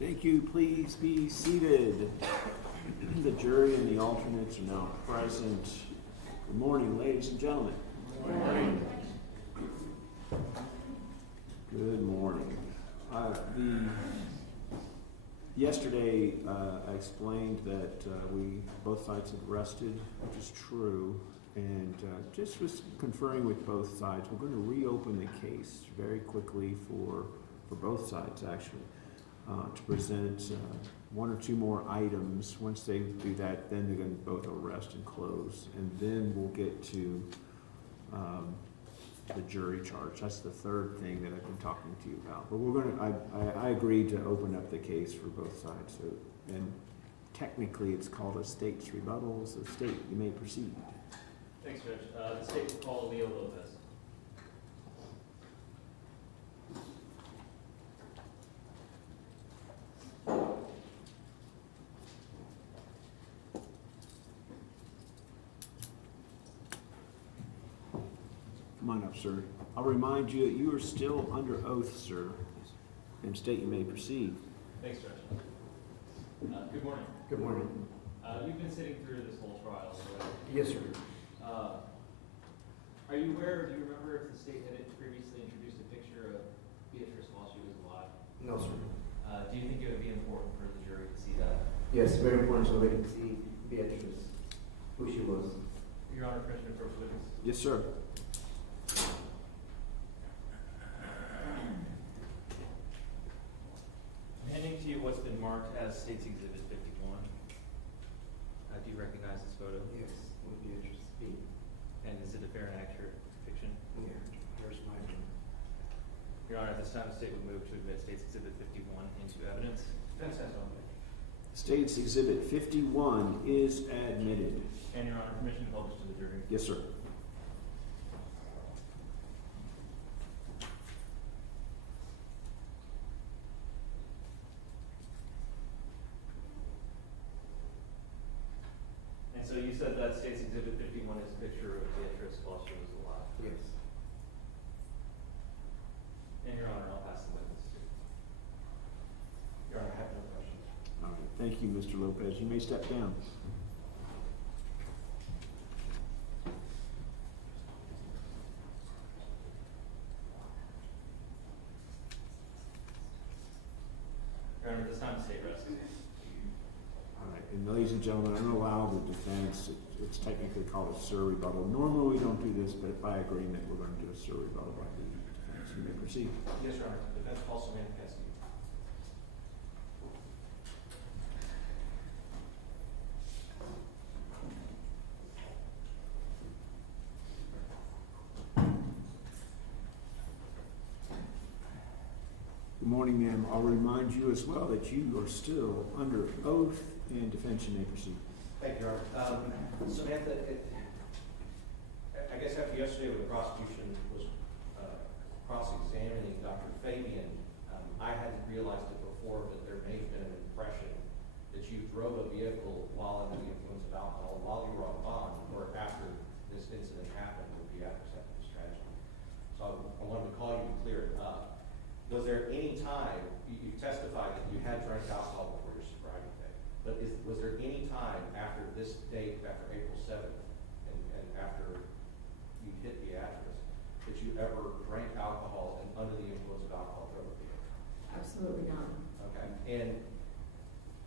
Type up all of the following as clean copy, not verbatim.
Thank you. Please be seated. The jury and the alternates are now present. Good morning, ladies and gentlemen. Good morning. Good morning. Yesterday, I explained that both sides had rested, which is true, and just was conferring with both sides. We're going to reopen the case very quickly for both sides, actually, to present one or two more items. Once they do that, then they're going to both arrest and close, and then we'll get to the jury charge. That's the third thing that I've been talking to you about. But we're going to, I agreed to open up the case for both sides. So, and technically it's called a state's rebuttal. So state, you may proceed. Thanks, Judge. The state will call Leo Lopez. Come on up, sir. I'll remind you that you are still under oath, sir. And state, you may proceed. Thanks, Judge. Good morning. Good morning. You've been sitting through this whole trial, so Yes, sir. are you aware, do you remember if the state had previously introduced a picture of Beatrice while she was alive? No, sir. Do you think it would be important for the jury to see that? Yes, very important so they can see Beatrice, who she was. Your Honor, permission to approach the witness. Yes, sir. I'm handing to you what's been marked as State's Exhibit 51. Do you recognize this photo? Yes, with Beatrice B. And is it a fair and accurate depiction? Yeah, here's my name. Your Honor, at this time, the state would move to admit State's Exhibit 51 into evidence. Defense has no objection. State's Exhibit 51 is admitted. And Your Honor, permission to publish to the jury. Yes, sir. And so you said that State's Exhibit 51 is a picture of Beatrice while she was alive. Yes. And Your Honor, I'll pass the witness. Your Honor, I have no questions. All right. Thank you, Mr. Lopez. You may step down. Your Honor, at this time, the state rests. All right. And ladies and gentlemen, I'm going to allow the defense. It's technically called a sur rebuttal. Normally we don't do this, but by agreement, we're going to do a sur rebuttal by the defense. You may proceed. Yes, Your Honor. Defense calls Samantha Castillo. Good morning, ma'am. I'll remind you as well that you are still under oath, and defense, you may proceed. Thank you, Your Honor. Samantha, I guess after yesterday when the prosecution was cross-examining Dr. Fabian, I hadn't realized it before, but there may have been an impression that you drove a vehicle while under the influence of alcohol while you were on bond, or after this incident happened with Beatrice after this tragedy. So I wanted to call you to clear it up. Was there any time, you testified that you had drank alcohol before your sobriety day, but was there any time after this date, after April 7th, and after you hit Beatrice, that you ever drank alcohol and under the influence of alcohol drove a vehicle? Absolutely not. Okay, and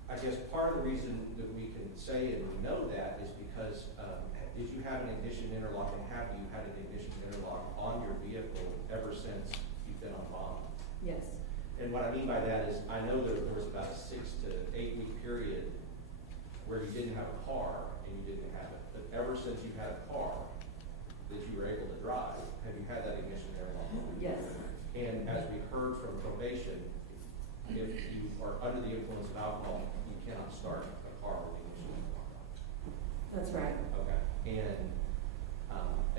I guess part of the reason that we can say and we know that is because did you have an ignition interlock, and have you had an ignition interlock on your vehicle ever since you've been on bond? Yes. And what I mean by that is, I know that there was about a 6 to 8 week period where you didn't have a car and you didn't have it. But ever since you had a car that you were able to drive, have you had that ignition interlock? Yes. And as we heard from probation, if you are under the influence of alcohol, you cannot start a car with ignition interlock. That's right. Okay. And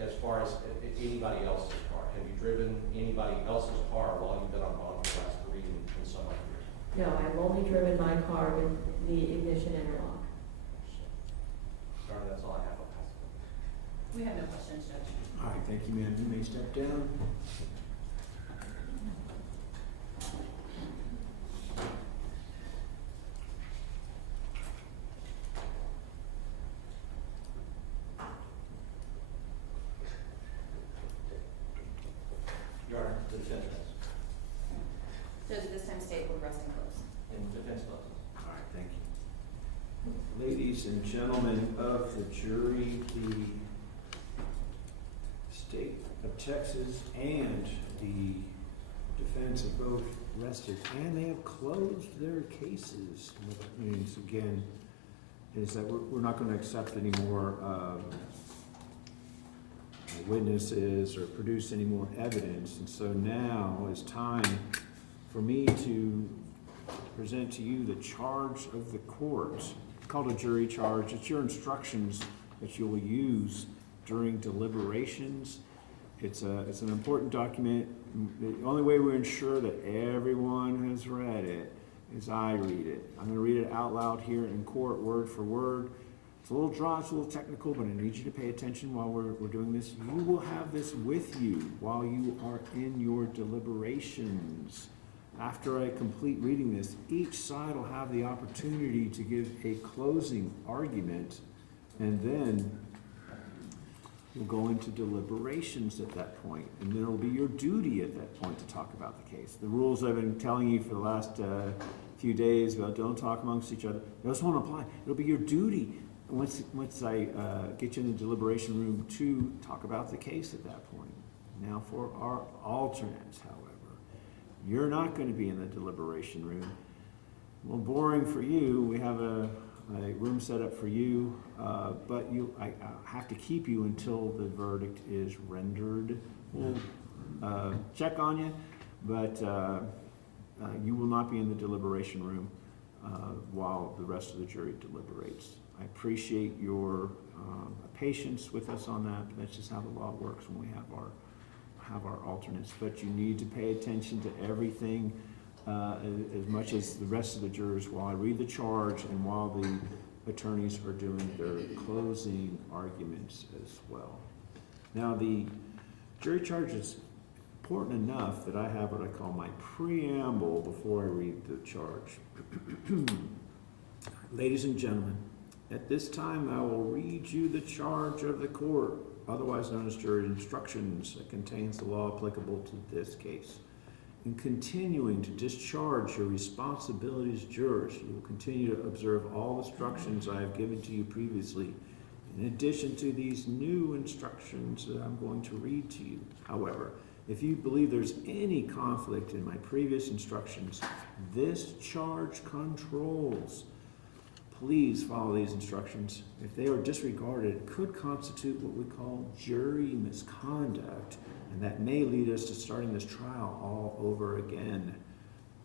as far as anybody else's car, have you driven anybody else's car while you've been on bond for the last 3 and some odd years? No, I've only driven my car with the ignition interlock. Sorry, that's all I have. I'll pass it. We have no questions, Judge. All right. Thank you, ma'am. You may step down. time stayed with rest and close. and defense clauses. All right, thank you. Ladies and gentlemen of the jury, the state of Texas and the defense have both rested, and they have closed their cases. What that means, again, is that we're not going to accept any more witnesses or produce any more evidence. And so now is time for me to present to you the charge of the court. It's called a jury charge. It's your instructions that you will use during deliberations. It's an important document. The only way we ensure that everyone has read it is I read it. I'm going to read it out loud here in court, word for word. It's a little dry, it's a little technical, but I need you to pay attention while we're doing this. You will have this with you while you are in your deliberations. After I complete reading this, each side will have the opportunity to give a closing argument, and then we'll go into deliberations at that point, and then it'll be your duty at that point to talk about the case. The rules I've been telling you for the last few days about don't talk amongst each other, those won't apply. It'll be your duty once I get you in the deliberation room to talk about the case at that point. Now for our alternates, however, you're not going to be in the deliberation room. Well, boring for you. We have a room set up for you, but I have to keep you until the verdict is rendered. We'll check on you, but you will not be in the deliberation room while the rest of the jury deliberates. I appreciate your patience with us on that, but that's just how the law works when we have our alternates. But you need to pay attention to everything as much as the rest of the jurors while I read the charge and while the attorneys are doing their closing arguments as well. Now, the jury charge is important enough that I have what I call my preamble before I read the charge. Ladies and gentlemen, at this time I will read you the charge of the court, otherwise known as jury instructions, that contains the law applicable to this case. In continuing to discharge your responsibilities as jurors, you will continue to observe all the instructions I have given to you previously, in addition to these new instructions that I'm going to read to you. However, if you believe there's any conflict in my previous instructions, this charge controls. Please follow these instructions. If they are disregarded, it could constitute what we call jury misconduct, and that may lead us to starting this trial all over again.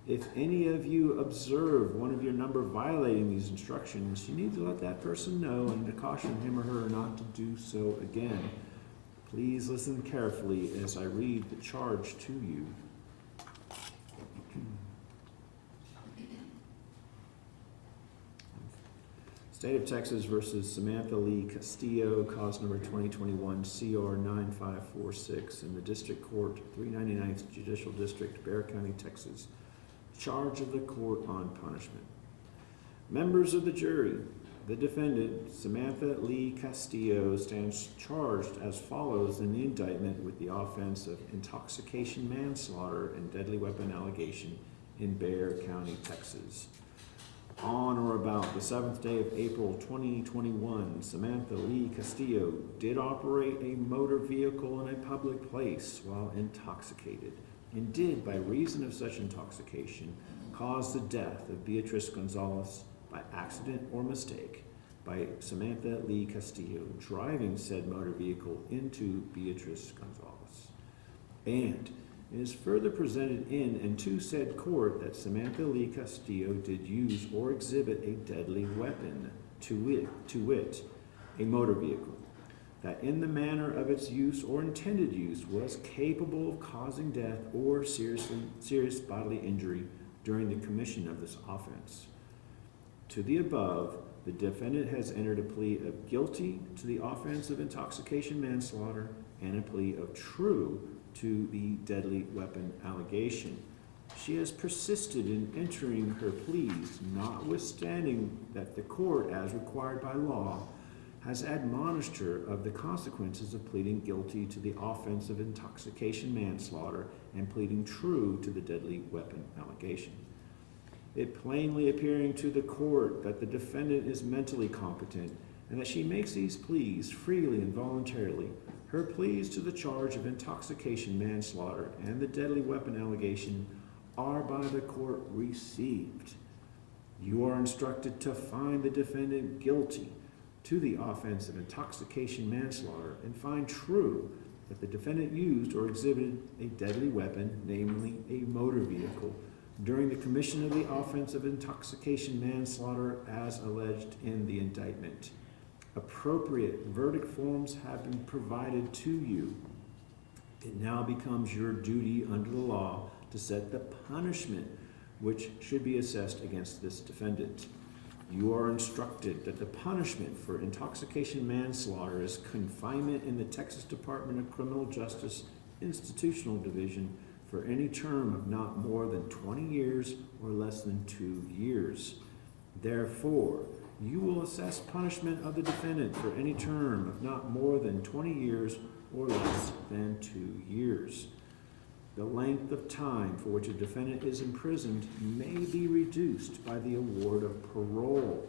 If any of you observe one of your number violating these instructions, you need to let that person know and to caution him or her not to do so again. Please listen carefully as I read the charge to you. State of Texas versus Samantha Lee Castillo, cause number 2021 CR 9546 in the District Court, 399th Judicial District, Bexar County, Texas. Charge of the court on punishment. Members of the jury, the defendant, Samantha Lee Castillo, stands charged as follows in the indictment with the offense of intoxication manslaughter and deadly weapon allegation in Bexar County, Texas. On or about the 7th day of April 2021, Samantha Lee Castillo did operate a motor vehicle in a public place while intoxicated, and did, by reason of such intoxication, cause the death of Beatrice Gonzalez by accident or mistake by Samantha Lee Castillo driving said motor vehicle into Beatrice Gonzalez. And it is further presented in and to said court that Samantha Lee Castillo did use or exhibit a deadly weapon, to wit, a motor vehicle, that in the manner of its use or intended use was capable of causing death or serious bodily injury during the commission of this offense. To the above, the defendant has entered a plea of guilty to the offense of intoxication manslaughter and a plea of true to the deadly weapon allegation. She has persisted in entering her pleas, notwithstanding that the court, as required by law, has admonished her of the consequences of pleading guilty to the offense of intoxication manslaughter and pleading true to the deadly weapon allegation. It plainly appearing to the court that the defendant is mentally competent and that she makes these pleas freely and voluntarily, her pleas to the charge of intoxication manslaughter and the deadly weapon allegation are by the court received. You are instructed to find the defendant guilty to the offense of intoxication manslaughter and find true that the defendant used or exhibited a deadly weapon, namely a motor vehicle, during the commission of the offense of intoxication manslaughter as alleged in the indictment. Appropriate verdict forms have been provided to you. It now becomes your duty under the law to set the punishment which should be assessed against this defendant. You are instructed that the punishment for intoxication manslaughter is confinement in the Texas Department of Criminal Justice Institutional Division for any term of not more than 20 years or less than 2 years. Therefore, you will assess punishment of the defendant for any term of not more than 20 years or less than 2 years. The length of time for which a defendant is imprisoned may be reduced by the award of parole.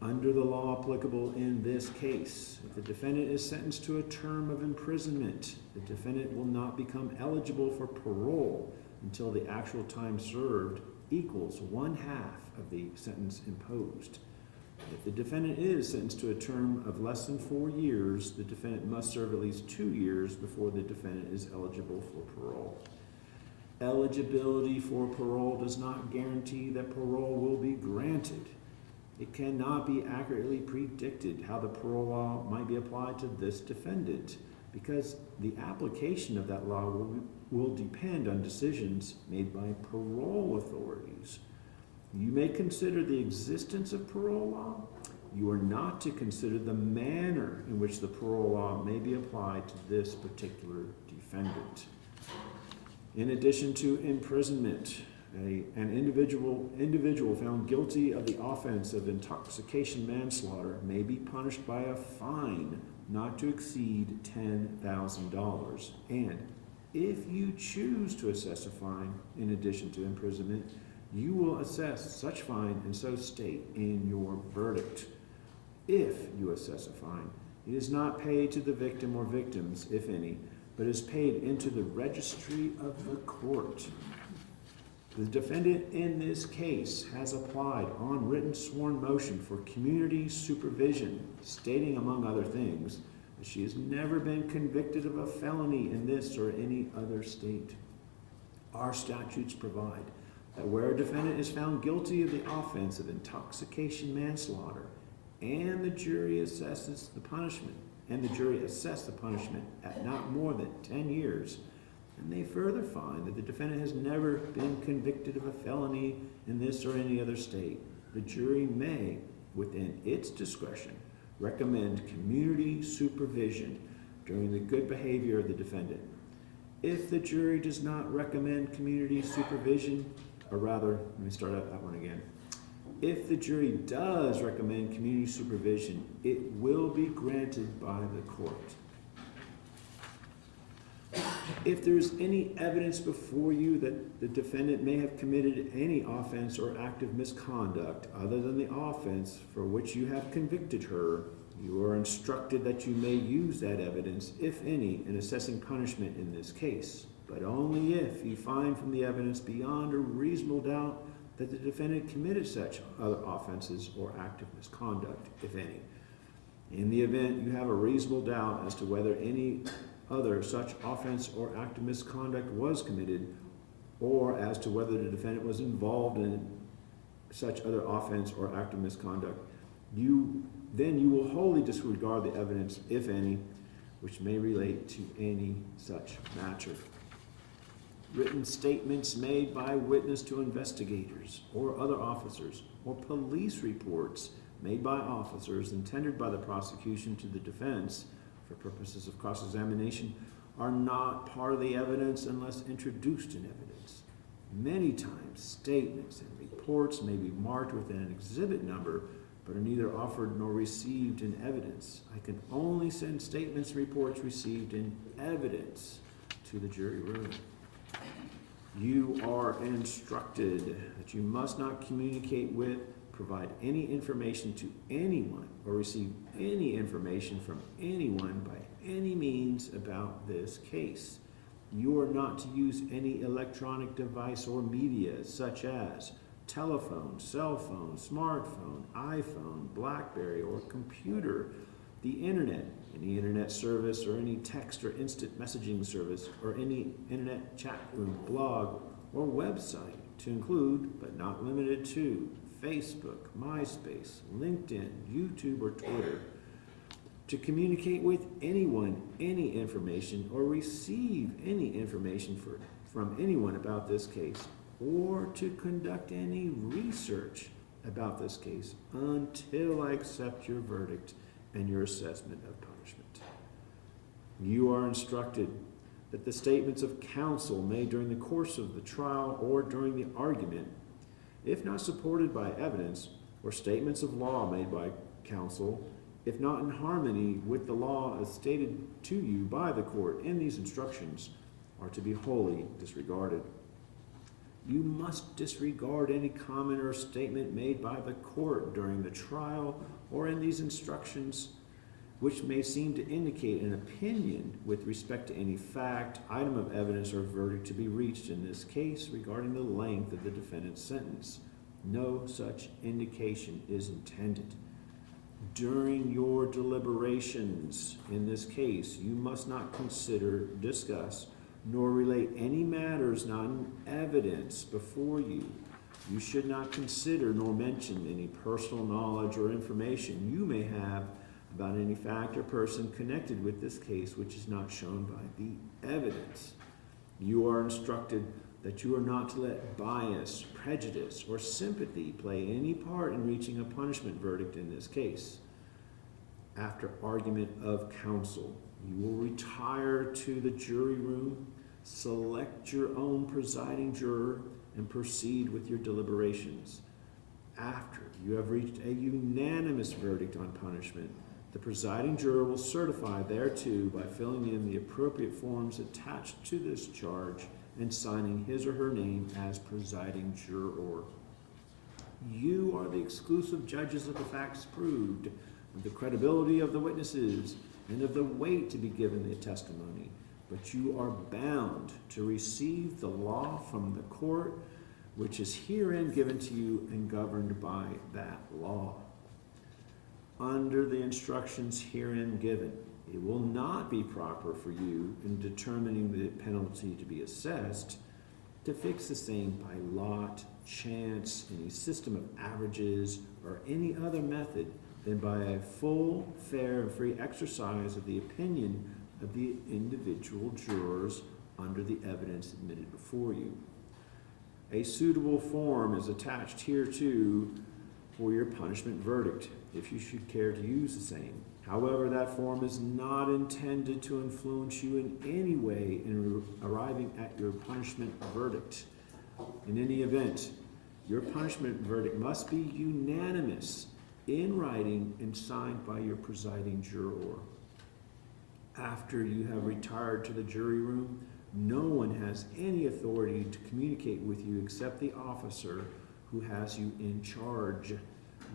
Under the law applicable in this case, if the defendant is sentenced to a term of imprisonment, the defendant will not become eligible for parole until the actual time served equals 1/2 of the sentence imposed. If the defendant is sentenced to a term of less than 4 years, the defendant must serve at least 2 years before the defendant is eligible for parole. Eligibility for parole does not guarantee that parole will be granted. It cannot be accurately predicted how the parole law might be applied to this defendant, because the application of that law will depend on decisions made by parole authorities. You may consider the existence of parole law. You are not to consider the manner in which the parole law may be applied to this particular defendant. In addition to imprisonment, an individual found guilty of the offense of intoxication manslaughter may be punished by a fine not to exceed $10,000. And if you choose to assess a fine in addition to imprisonment, you will assess such fine and so state in your verdict. If you assess a fine, it is not paid to the victim or victims, if any, but is paid into the registry of the court. The defendant in this case has applied on written sworn motion for community supervision, stating, among other things, that she has never been convicted of a felony in this or any other state. Our statutes provide that where a defendant is found guilty of the offense of intoxication manslaughter and the jury assesses the punishment, at not more than 10 years, and they further find that the defendant has never been convicted of a felony in this or any other state, the jury may, within its discretion, recommend community supervision during the good behavior of the defendant. If the jury does not recommend community supervision, or rather, let me start out that one again. If the jury does recommend community supervision, it will be granted by the court. If there's any evidence before you that the defendant may have committed any offense or act of misconduct other than the offense for which you have convicted her, you are instructed that you may use that evidence, if any, in assessing punishment in this case, but only if you find from the evidence beyond a reasonable doubt that the defendant committed such other offenses or act of misconduct, if any. In the event you have a reasonable doubt as to whether any other such offense or act of misconduct was committed, or as to whether the defendant was involved in such other offense or act of misconduct, then you will wholly disregard the evidence, if any, which may relate to any such matter. Written statements made by witness to investigators or other officers, or police reports made by officers and tendered by the prosecution to the defense for purposes of cross-examination are not part of the evidence unless introduced in evidence. Many times, statements and reports may be marked with an exhibit number but are neither offered nor received in evidence. I can only send statements and reports received in evidence to the jury room. You are instructed that you must not communicate with, provide any information to anyone, or receive any information from anyone by any means about this case. You are not to use any electronic device or media such as telephone, cell phone, smartphone, iPhone, BlackBerry, or computer, the internet, any internet service, or any text or instant messaging service, or any internet chat room, blog, or website, to include, but not limited to, Facebook, MySpace, LinkedIn, YouTube, or Twitter, to communicate with anyone, any information, or receive any information from anyone about this case, or to conduct any research about this case until I accept your verdict and your assessment of punishment. You are instructed that the statements of counsel made during the course of the trial or during the argument, if not supported by evidence, or statements of law made by counsel, if not in harmony with the law as stated to you by the court in these instructions, are to be wholly disregarded. You must disregard any comment or statement made by the court during the trial or in these instructions which may seem to indicate an opinion with respect to any fact, item of evidence, or verdict to be reached in this case regarding the length of the defendant's sentence. No such indication is intended. During your deliberations in this case, you must not consider, discuss, nor relate any matters not in evidence before you. You should not consider nor mention any personal knowledge or information you may have about any fact or person connected with this case which is not shown by the evidence. You are instructed that you are not to let bias, prejudice, or sympathy play any part in reaching a punishment verdict in this case. After argument of counsel, you will retire to the jury room, select your own presiding juror, and proceed with your deliberations. After you have reached a unanimous verdict on punishment, the presiding juror will certify thereto by filling in the appropriate forms attached to this charge and signing his or her name as presiding juror. You are the exclusive judges of the facts proved, of the credibility of the witnesses, and of the weight to be given the testimony, but you are bound to receive the law from the court, which is herein given to you and governed by that law. Under the instructions herein given, it will not be proper for you in determining the penalty to be assessed to fix the same by lot, chance, any system of averages, or any other method than by a full, fair, and free exercise of the opinion of the individual jurors under the evidence admitted before you. A suitable form is attached hereto for your punishment verdict, if you should care to use the same. However, that form is not intended to influence you in any way in arriving at your punishment verdict. In any event, your punishment verdict must be unanimous, in writing, and signed by your presiding juror. After you have retired to the jury room, no one has any authority to communicate with you except the officer who has you in charge.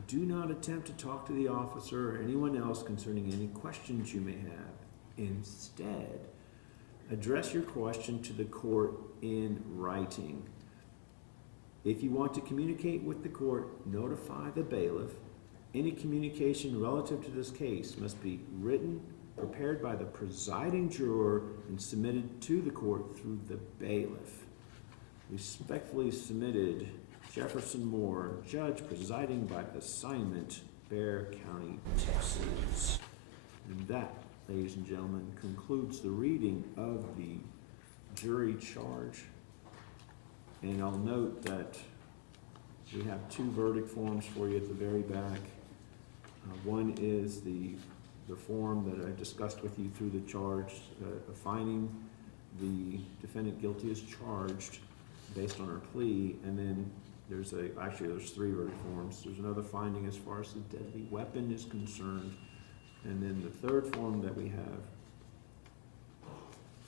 Do not attempt to talk to the officer or anyone else concerning any questions you may have. Instead, address your question to the court in writing. If you want to communicate with the court, notify the bailiff. Any communication relative to this case must be written, prepared by the presiding juror, and submitted to the court through the bailiff. Respectfully submitted, Jefferson Moore, Judge presiding by assignment, Bexar County, Texas. And that, ladies and gentlemen, concludes the reading of the jury charge. And I'll note that we have two verdict forms for you at the very back. One is the form that I discussed with you through the charge, finding the defendant guilty as charged based on our plea, and then there's 3 verdict forms. There's another finding as far as the deadly weapon is concerned. And then the 3rd form that we have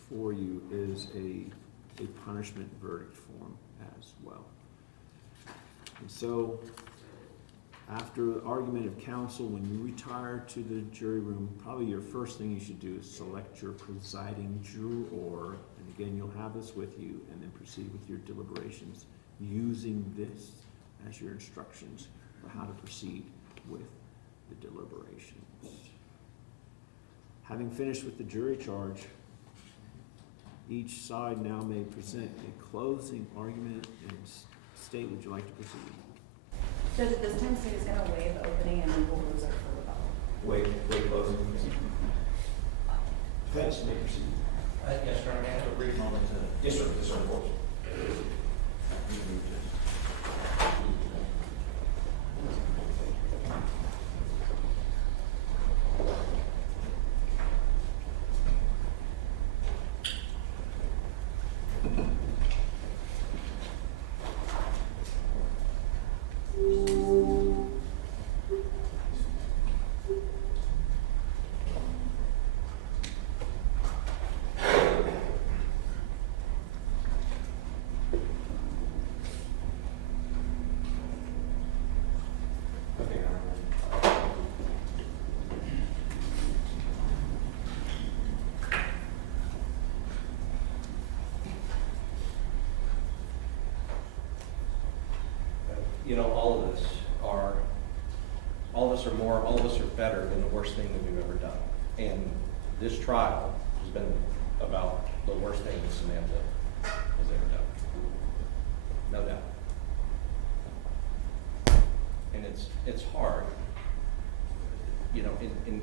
for you is a punishment verdict form as well. And so, after argument of counsel, when you retire to the jury room, probably your first thing you should do is select your presiding juror. And again, you'll have this with you, and then proceed with your deliberations using this as your instructions for how to proceed with the deliberations. Having finished with the jury charge, each side now may present a closing argument and state, would you like to proceed? Judge, this time state is gonna waive opening and then we'll reserve for rebuttal. Wait, closing. Defense may proceed. Yes, sir, I have a brief moment to. Yes, sir, of course. You know, all of us are better than the worst thing that we've ever done. And this trial has been about the worst thing that Samantha has ever done. No doubt. And it's hard, you know,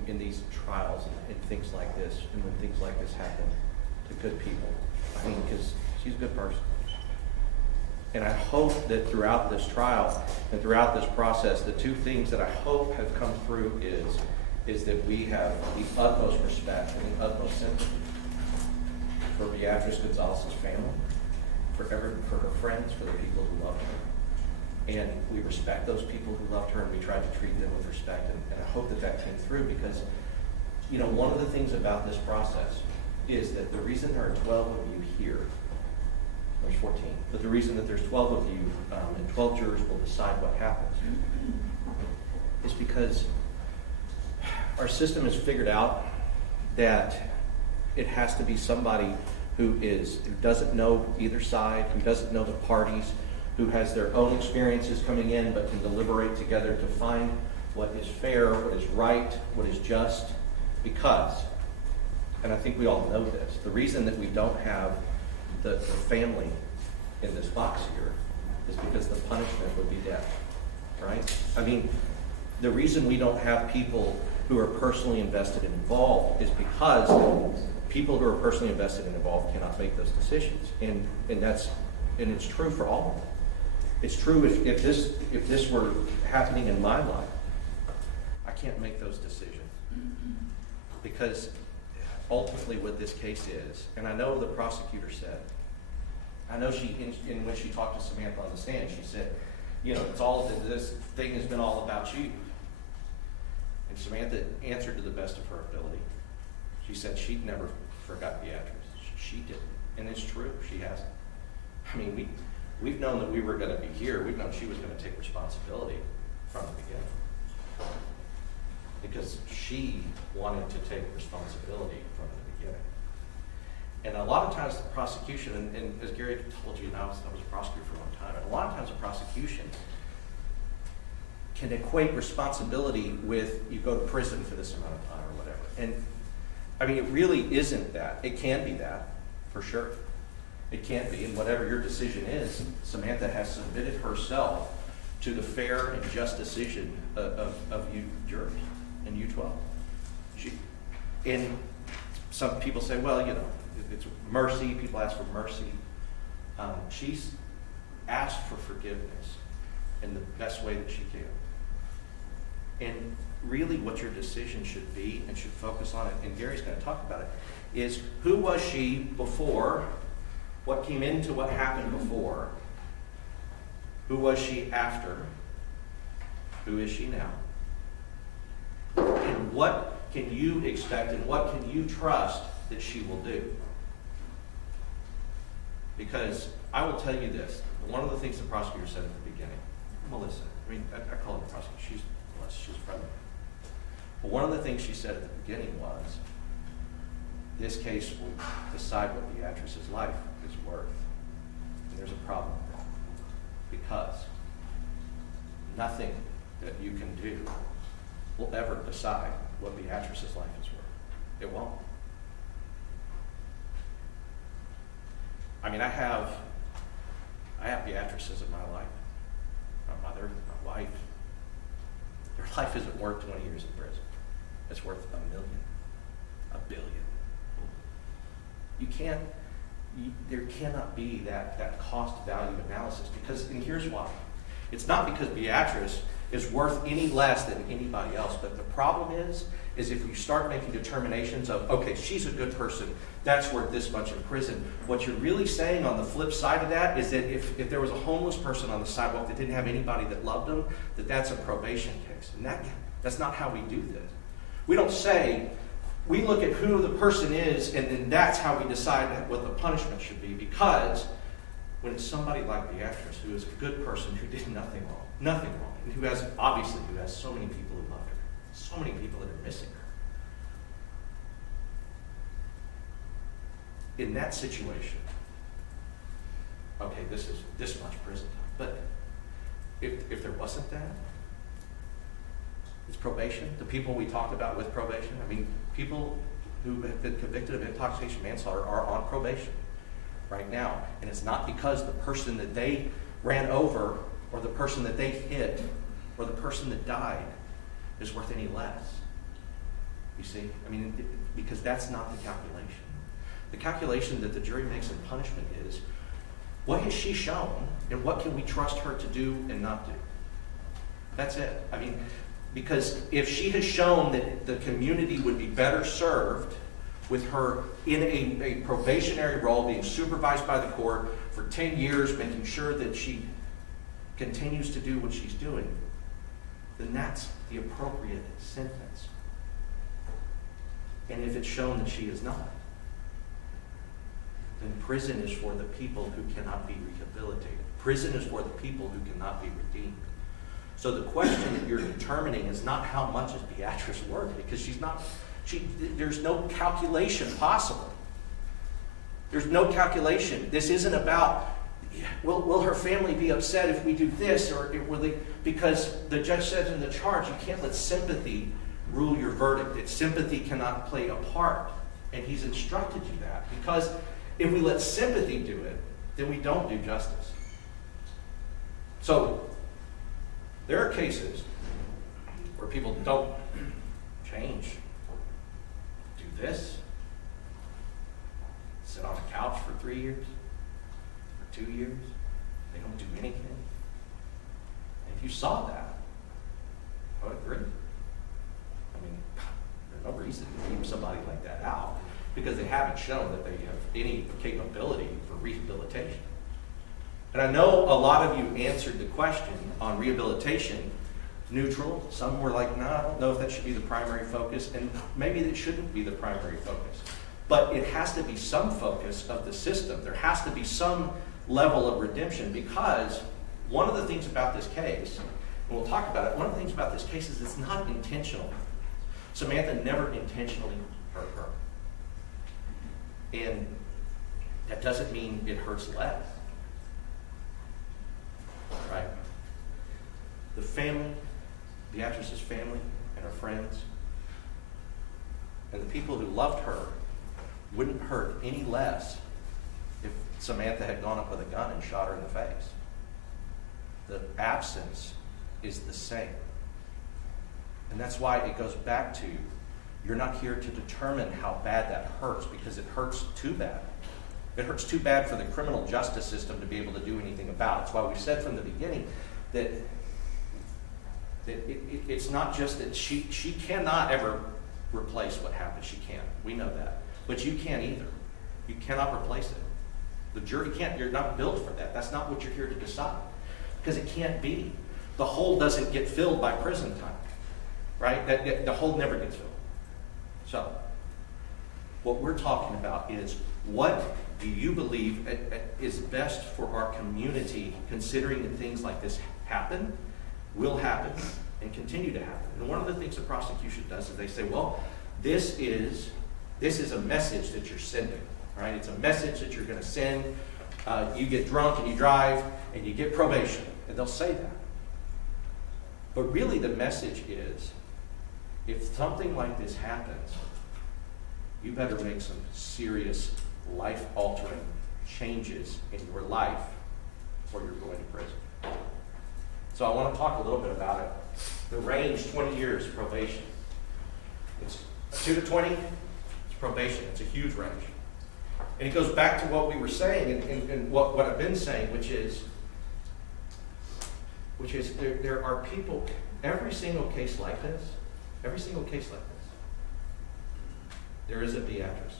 in these trials and things like this, and when things like this happen to good people. I mean, because she's a good person. And I hope that throughout this trial and throughout this process, the 2 things that I hope have come through is that we have the utmost respect and the utmost sympathy for Beatrice Gonzalez's family, for her friends, for the people who loved her. And we respect those people who loved her, and we tried to treat them with respect. And I hope that came through because, you know, one of the things about this process is that the reason there are 12 of you here, there's 14, but the reason that there's 12 of you and 12 jurors will decide what happens is because our system has figured out that it has to be somebody who doesn't know either side, who doesn't know the parties, who has their own experiences coming in but can deliberate together to find what is fair, what is right, what is just, because, and I think we all know this, the reason that we don't have the family in this box here is because the punishment would be death, right? I mean, the reason we don't have people who are personally invested and involved is because people who are personally invested and involved cannot make those decisions, and it's true for all of them. It's true if this were happening in my life, I can't make those decisions because ultimately what this case is, and I know the prosecutor said, I know when she talked to Samantha on the stand, she said, you know, this thing has been all about you. And Samantha answered to the best of her ability. She said she'd never forgot Beatrice. She didn't. And it's true, she hasn't. I mean, we've known that we were going to be here. We've known she was going to take responsibility from the beginning. Because she wanted to take responsibility from the beginning. And a lot of times the prosecution, and as Gary told you, I was a prosecutor for a long time, and a lot of times the prosecution can equate responsibility with you go to prison for this amount of time or whatever. And I mean, it really isn't that. It can be that, for sure. It can be, and whatever your decision is, Samantha has submitted herself to the fair and just decision of you jurors and you 12. And some people say, well, you know, it's mercy. People ask for mercy. She's asked for forgiveness in the best way that she can. And really what your decision should be and should focus on it, and Gary's going to talk about it, is who was she before, what came into what happened before, Who was she after? Who is she now? And what can you expect and what can you trust that she will do? Because I will tell you this, one of the things the prosecutor said at the beginning, Melissa, I call her the prosecutor, she's a friend of mine. But one of the things she said at the beginning was, this case will decide what Beatrice's life is worth. And there's a problem with that. Because nothing that you can do will ever decide what Beatrice's life is worth. It won't. I mean, I have Beatrices in my life. My mother, my wife. Their life isn't worth 20 years in prison. It's worth $1 million, $1 billion. There cannot be that cost value analysis because, and here's why. It's not because Beatrice is worth any less than anybody else, but the problem is if you start making determinations of, okay, she's a good person, that's worth this much in prison. What you're really saying on the flip side of that is that if there was a homeless person on the sidewalk that didn't have anybody that loved them, that's a probation case. And that's not how we do this. We don't say, we look at who the person is, and then that's how we decide what the punishment should be. Because when it's somebody like Beatrice, who is a good person, who did nothing wrong, and who has so many people who love her, so many people that are missing her. In that situation, okay, this is this much prison time. But if there wasn't that, it's probation. The people we talked about with probation, I mean, people who have been convicted of intoxication manslaughter are on probation right now. And it's not because the person that they ran over or the person that they hit or the person that died is worth any less. You see? I mean, because that's not the calculation. The calculation that the jury makes in punishment is, what has she shown and what can we trust her to do and not do? That's it. I mean, because if she has shown that the community would be better served with her in a probationary role, being supervised by the court for 10 years, making sure that she continues to do what she's doing, then that's the appropriate sentence. And if it's shown that she is not, then prison is for the people who cannot be rehabilitated. Prison is for the people who cannot be redeemed. So the question that you're determining is not how much is Beatrice worth, because there's no calculation possible. There's no calculation. This isn't about, will her family be upset if we do this, or will they, because the judge says in the charge, you can't let sympathy rule your verdict. Sympathy cannot play a part. And he's instructed you that, because if we let sympathy do it, then we don't do justice. So there are cases where people don't change, do this, sit on a couch for 3 years, for 2 years, they don't do anything. And if you saw that, I would agree. I mean, there's no reason to leave somebody like that out, because they haven't shown that they have any capability for rehabilitation. And I know a lot of you answered the question on rehabilitation neutral. Some were like, no, I don't know if that should be the primary focus, and maybe that shouldn't be the primary focus. But it has to be some focus of the system. There has to be some level of redemption, because one of the things about this case, and we'll talk about it, one of the things about this case is it's not intentional. Samantha never intentionally hurt her. And that doesn't mean it hurts less. Right? The family, Beatrice's family and her friends, and the people who loved her wouldn't hurt any less if Samantha had gone up with a gun and shot her in the face. The absence is the same. And that's why it goes back to, you're not here to determine how bad that hurts, because it hurts too bad. It hurts too bad for the criminal justice system to be able to do anything about it. That's why we said from the beginning that it's not just that she cannot ever replace what happened. She can't. We know that. But you can't either. You cannot replace it. The jury can't. You're not built for that. That's not what you're here to decide. because it can't be. The hole doesn't get filled by prison time, right? The hole never gets filled. So, what we're talking about is, what do you believe is best for our community, considering that things like this happen, will happen, and continue to happen? And one of the things the prosecution does is they say, well, this is a message that you're sending, right? It's a message that you're going to send. You get drunk and you drive and you get probation, and they'll say that. But really the message is, if something like this happens, you better make some serious life-altering changes in your life or you're going to prison. So I want to talk a little bit about it. The range, 20 years probation. It's 2 to 20, it's probation. It's a huge range. And it goes back to what we were saying and what I've been saying, which is there are people, every single case like this, there is a Beatrice.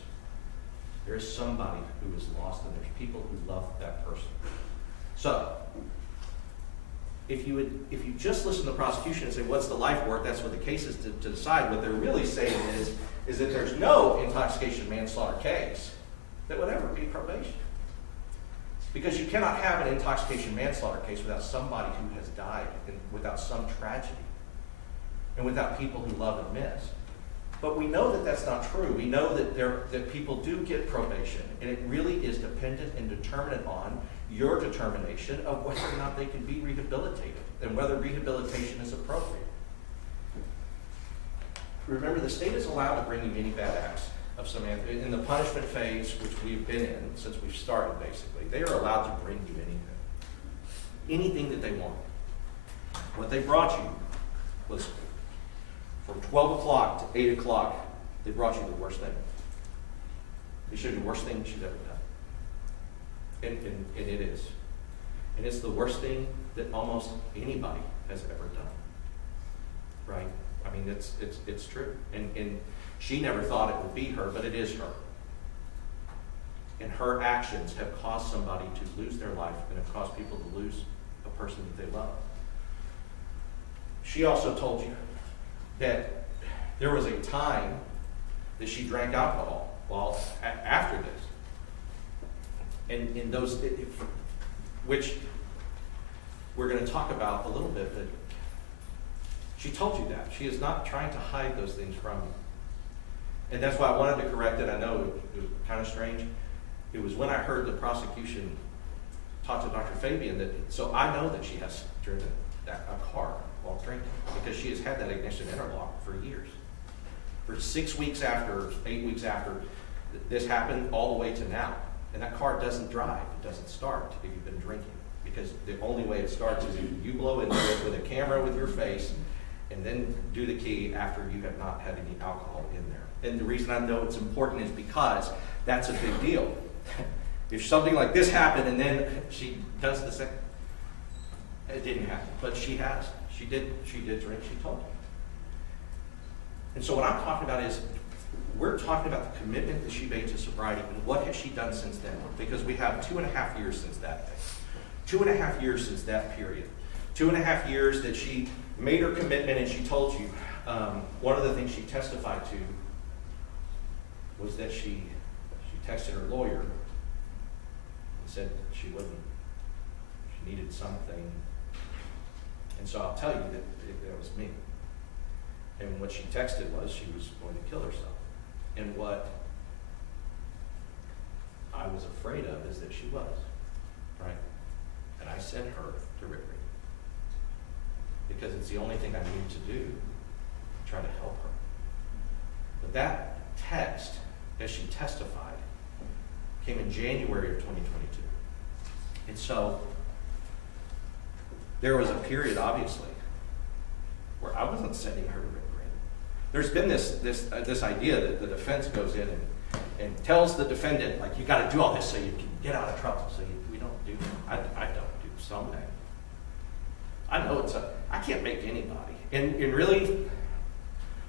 There is somebody who is lost, and there's people who love that person. So, if you just listen to the prosecution and say, what's the life work, that's what the case is to decide. What they're really saying is that there's no intoxication manslaughter case that would ever be probation. Because you cannot have an intoxication manslaughter case without somebody who has died, and without some tragedy, and without people who love and miss. But we know that that's not true. We know that people do get probation, and it really is dependent and determinant on your determination of whether or not they can be rehabilitated, and whether rehabilitation is appropriate. Remember, the state is allowed to bring you any bad acts of Samantha. In the punishment phase, which we've been in since we've started, basically, they are allowed to bring you anything that they want. What they brought you was, from 12 o'clock to 8 o'clock, they brought you the worst thing. They showed you the worst thing she's ever done. And it is. And it's the worst thing that almost anybody has ever done. Right? I mean, it's true. And she never thought it would be her, but it is her. And her actions have caused somebody to lose their life, and have caused people to lose a person that they love. She also told you that there was a time that she drank alcohol after this. And in those, which we're going to talk about a little bit, but she told you that. She is not trying to hide those things from you. And that's why I wanted to correct it. I know it was kind of strange. It was when I heard the prosecution talk to Dr. Fabian so I know that she has driven a car while drinking, because she has had that ignition interlock for years. For 6 weeks after, 8 weeks after this happened, all the way to now. And that car doesn't drive, it doesn't start if you've been drinking. Because the only way it starts is you blow into it with a camera with your face, and then do the key after you have not had any alcohol in there. And the reason I know it's important is because that's a big deal. If something like this happened and then she does the same, it didn't happen, but she has. She did drink, she told me. And so what I'm talking about is, we're talking about the commitment that she made to sobriety, and what has she done since then? Because we have 2.5 years since that day. 2.5 years since that period. 2.5 years that she made her commitment, and she told you, one of the things she testified to was that she texted her lawyer and said she wouldn't. She needed something. And so I'll tell you that it was me. And what she texted was she was going to kill herself. And what I was afraid of is that she was, right? And I sent her to Rick, because it's the only thing I need to do to try to help her. But that text, as she testified, came in January of 2022. And so there was a period, obviously, where I wasn't sending her to Rick. There's been this idea that the defense goes in and tells the defendant, like, you got to do all this so you can get out of trouble. So we don't do that. I don't do someday. I know I can't make anybody. And really,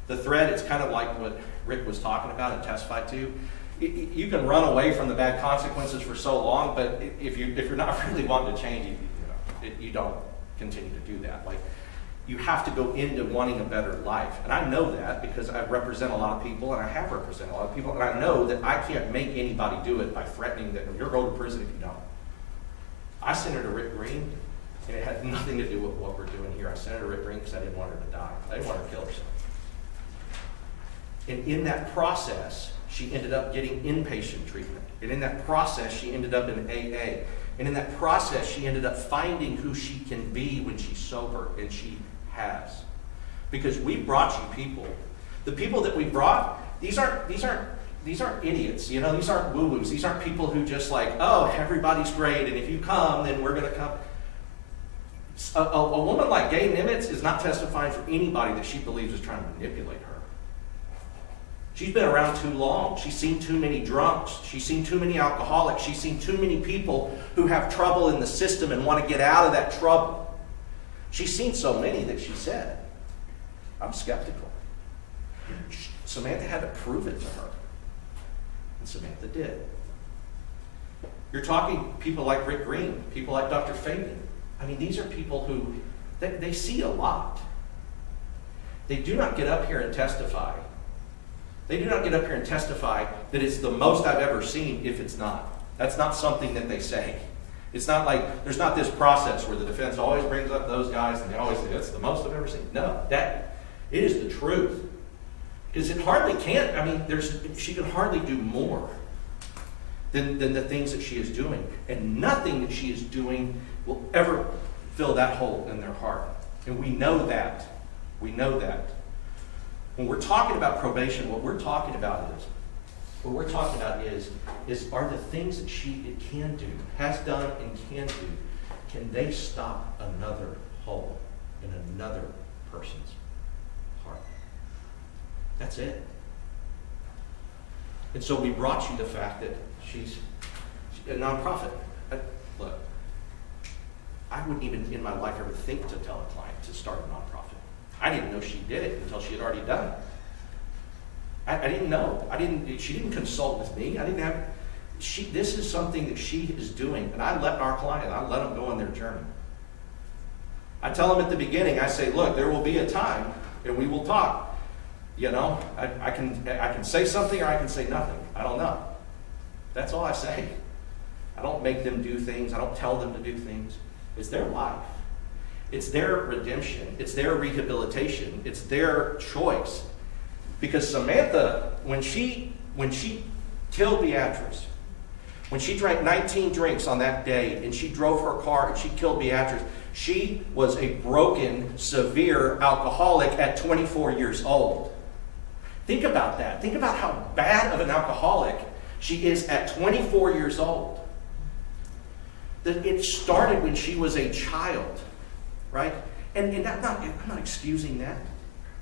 the thread, it's kind of like what Rick was talking about and testified to. You can run away from the bad consequences for so long, but if you're not really wanting to change, you don't. continue to do that. Like, you have to go into wanting a better life. And I know that because I represent a lot of people, and I have represented a lot of people, and I know that I can't make anybody do it by threatening that you're going to prison if you don't. I sent her to Rick Green, and it had nothing to do with what we're doing here. I sent her to Rick Green because I didn't want her to die. I didn't want her to kill herself. And in that process, she ended up getting inpatient treatment. And in that process, she ended up in AA. And in that process, she ended up finding who she can be when she's sober, and she has. Because we brought you people. The people that we brought, these aren't idiots, you know, these aren't woo-woos. These aren't people who just like, oh, everybody's great, and if you come, then we're going to come. A woman like Gay Nimitz is not testifying for anybody that she believes is trying to manipulate her. She's been around too long. She's seen too many drunks. She's seen too many alcoholics. She's seen too many people who have trouble in the system and want to get out of that trouble. She's seen so many that she said, I'm skeptical. Samantha had to prove it to her. And Samantha did. You're talking people like Rick Green, people like Dr. Fabian. I mean, these are people who, they see a lot. They do not get up here and testify. They do not get up here and testify that it's the most I've ever seen if it's not. That's not something that they say. It's not like, there's not this process where the defense always brings up those guys and they always say, that's the most I've ever seen. No, it is the truth. Because it hardly can't, I mean, she can hardly do more than the things that she is doing. And nothing that she is doing will ever fill that hole in their heart. And we know that. We know that. When we're talking about probation, what we're talking about is are the things that she can do, has done and can do, can they stop another hole in another person's heart? That's it. And so we brought you the fact that she's a nonprofit. Look, I wouldn't even in my life ever think to tell a client to start a nonprofit. I didn't know she did it until she had already done it. I didn't know. She didn't consult with me. This is something that she is doing, and I let them go on their journey. I tell them at the beginning, I say, look, there will be a time, and we will talk. You know, I can say something or I can say nothing. I don't know. That's all I say. I don't make them do things. I don't tell them to do things. It's their life. It's their redemption. It's their rehabilitation. It's their choice. Because Samantha, when she killed Beatrice, when she drank 19 drinks on that day and she drove her car and she killed Beatrice, she was a broken, severe alcoholic at 24 years old. Think about that. Think about how bad of an alcoholic she is at 24 years old. That it started when she was a child. Right? And I'm not excusing that.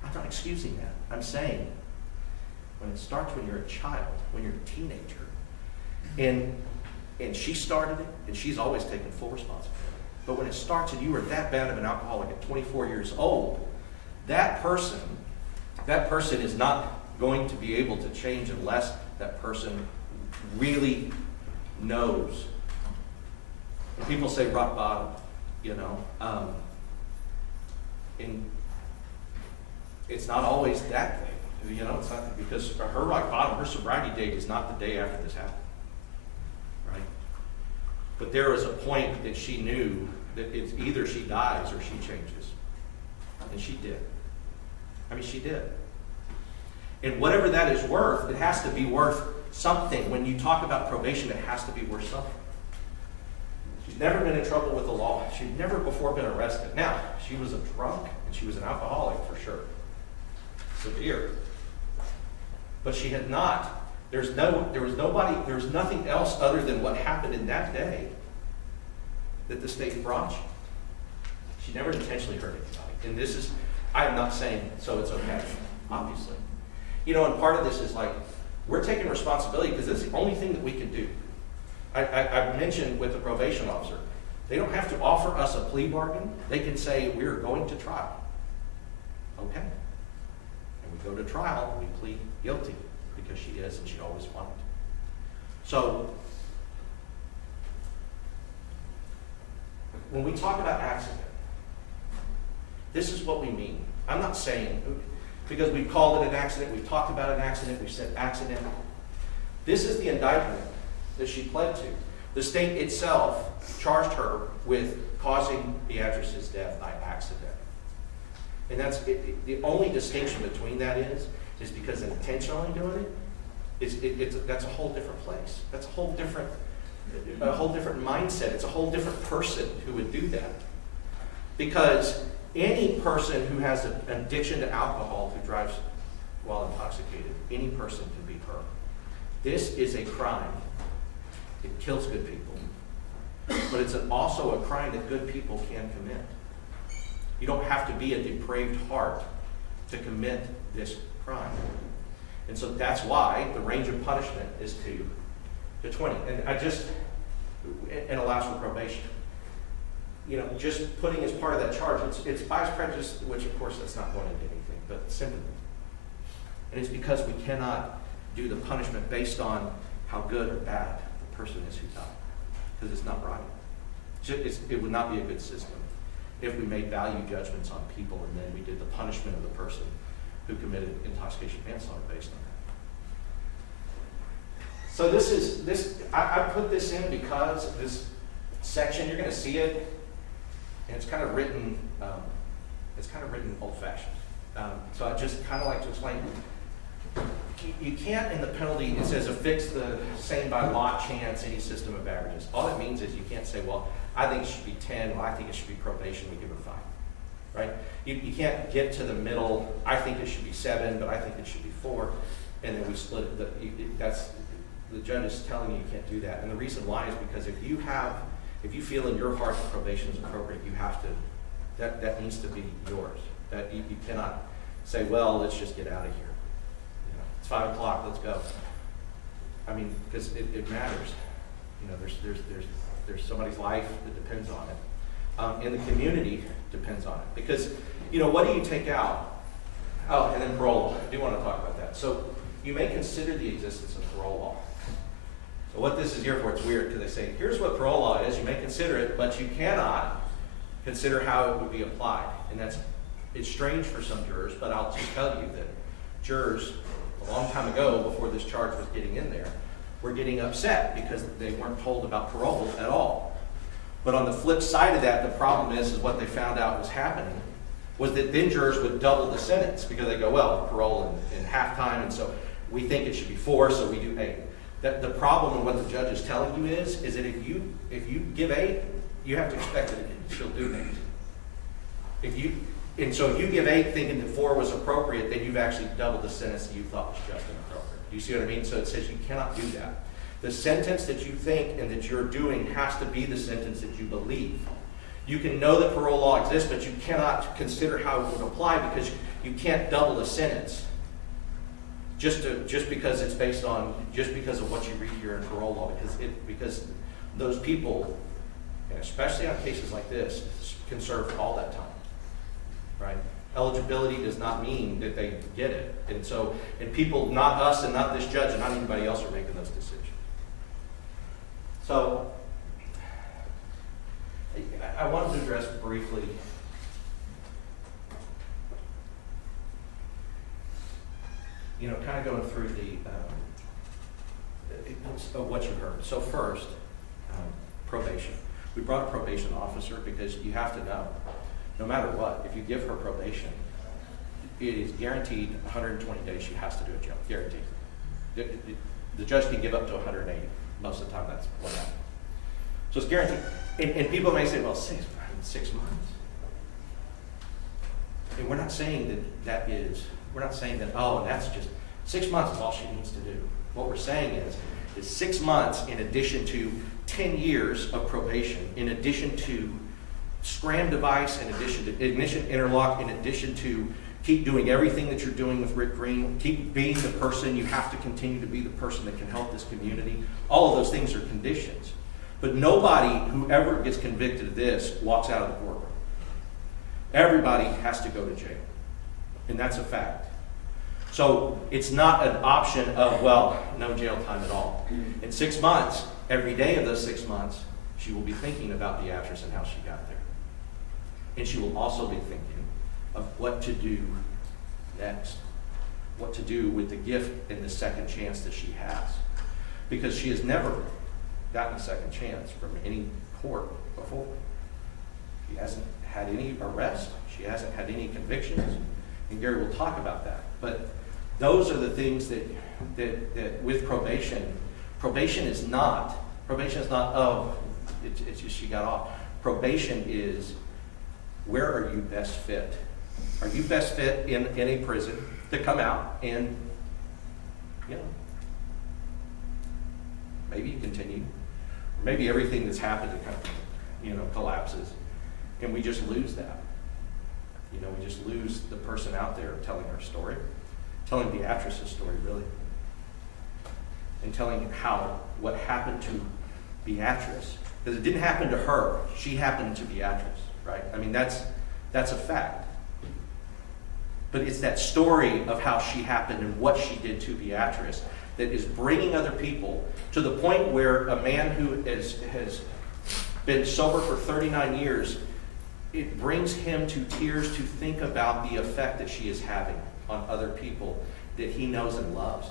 I'm not excusing that. I'm saying when it starts when you're a child, when you're a teenager, and she started it, and she's always taken full responsibility. But when it starts and you are that bad of an alcoholic at 24 years old, that person is not going to be able to change unless that person really knows. And people say rock bottom, you know. And it's not always that thing, you know. It's not because her rock bottom, her sobriety date is not the day after this happened, right? But there was a point that she knew that it's either she dies or she changes, and she did. I mean, she did. And whatever that is worth, it has to be worth something. When you talk about probation, it has to be worth something. She's never been in trouble with the law. She'd never before been arrested. Now, she was a drunk and she was an alcoholic for sure. Severe. But she had not. There was nothing else other than what happened in that day that the state brought you. She never intentionally hurt anybody. And I am not saying so it's okay, obviously. You know, and part of this is like, we're taking responsibility because this is the only thing that we can do. I mentioned with the probation officer, they don't have to offer us a plea bargain. They can say, we're going to trial. Okay. And we go to trial and we plead guilty because she is and she always wanted. So, when we talk about accident, This is what we mean. I'm not saying, because we've called it an accident, we've talked about an accident, we've said accident. This is the indictment that she pled to. The state itself charged her with causing Beatrice's death by accident. And that's the only distinction between that is because intentionally doing it, that's a whole different place. That's a whole different mindset. It's a whole different person who would do that. Because any person who has an addiction to alcohol who drives while intoxicated, any person can be her. This is a crime. It kills good people. But it's also a crime that good people can commit. You don't have to be a depraved heart to commit this crime. And so that's why the range of punishment is 2 to 20. And allows for probation. Just putting as part of that charge, it's bias prejudice, which of course that's not going into anything, but sympathy. And it's because we cannot do the punishment based on how good or bad the person is who died. Because it's not right. It would not be a good system if we made value judgments on people and then we did the punishment of the person who committed intoxication manslaughter based on that. So I put this in because this section, you're going to see it, and it's kind of written old-fashioned. So I just kind of like to explain. You can't, in the penalty, it says affix the same by lot, chance, any system of averages. All it means is you can't say, well, I think it should be 10, well, I think it should be probation, we give her 5. Right? You can't get to the middle, I think it should be 7, but I think it should be 4, and then we split it. The judge is telling you can't do that. And the reason why is because if you feel in your heart that probation is appropriate, you have to, that needs to be yours. That you cannot say, well, let's just get out of here. It's 5 o'clock, let's go. I mean, because it matters. There's somebody's life that depends on it. And the community depends on it. Because, what do you take out? Oh, and then parole law. I do want to talk about that. So you may consider the existence of parole law. So what this is here for, it's weird because they say, here's what parole law is. You may consider it, but you cannot consider how it would be applied. And it's strange for some jurors, but I'll just tell you that jurors, a long time ago, before this charge was getting in there, were getting upset because they weren't told about parole at all. But on the flip side of that, the problem is what they found out was happening was that then jurors would double the sentence because they go, well, parole in halftime, and so we think it should be 4, so we do 8. The problem and what the judge is telling you is that if you give 8, you have to expect that she'll do 8. If you give 8 thinking that 4 was appropriate, then you've actually doubled the sentence that you thought was just and appropriate. Do you see what I mean? So it says you cannot do that. The sentence that you think and that you're doing has to be the sentence that you believe. You can know that parole law exists, but you cannot consider how it would apply because you can't double a sentence just because it's based on, just because of what you read here in parole law, because those people, and especially on cases like this, can serve all that time. Right? Eligibility does not mean that they get it. And people, not us and not this judge and not anybody else are making those decisions. So, I wanted to address briefly kind of going through of what you heard. So first, probation. We brought a probation officer because you have to know, no matter what, if you give her probation, it is guaranteed 120 days she has to do a job. Guaranteed. The judge can give up to 180. Most of the time that's what happens. So it's guaranteed. And people may say, well, 6 months. And we're not saying we're not saying that, oh, and that's just, 6 months is all she needs to do. What we're saying is 6 months in addition to 10 years of probation, in addition to scram device, in addition to ignition interlock, in addition to keep doing everything that you're doing with Rick Green, keep being the person, you have to continue to be the person that can help this community. All of those things are conditions. But nobody who ever gets convicted of this walks out of the courtroom. Everybody has to go to jail. And that's a fact. So it's not an option of, well, no jail time at all. In 6 months, every day of those 6 months, she will be thinking about Beatrice and how she got there. And she will also be thinking of what to do next, what to do with the gift and the second chance that she has. Because she has never gotten a second chance from any court before. She hasn't had any arrests, she hasn't had any convictions, and Gary will talk about that. But those are the things that with probation is not, oh, it's just she got off. Probation is, where are you best fit? Are you best fit in a prison to come out and, you know, maybe you continue, or maybe everything that's happened kind of, you know, collapses, and we just lose that. You know, we just lose the person out there telling her story, telling Beatrice's story, really, and telling what happened to Beatrice, because it didn't happen to her, she happened to Beatrice, right? I mean, that's a fact. But it's that story of how she happened and what she did to Beatrice that is bringing other people to the point where a man who has been sober for 39 years, it brings him to tears to think about the effect that she is having on other people that he knows and loves.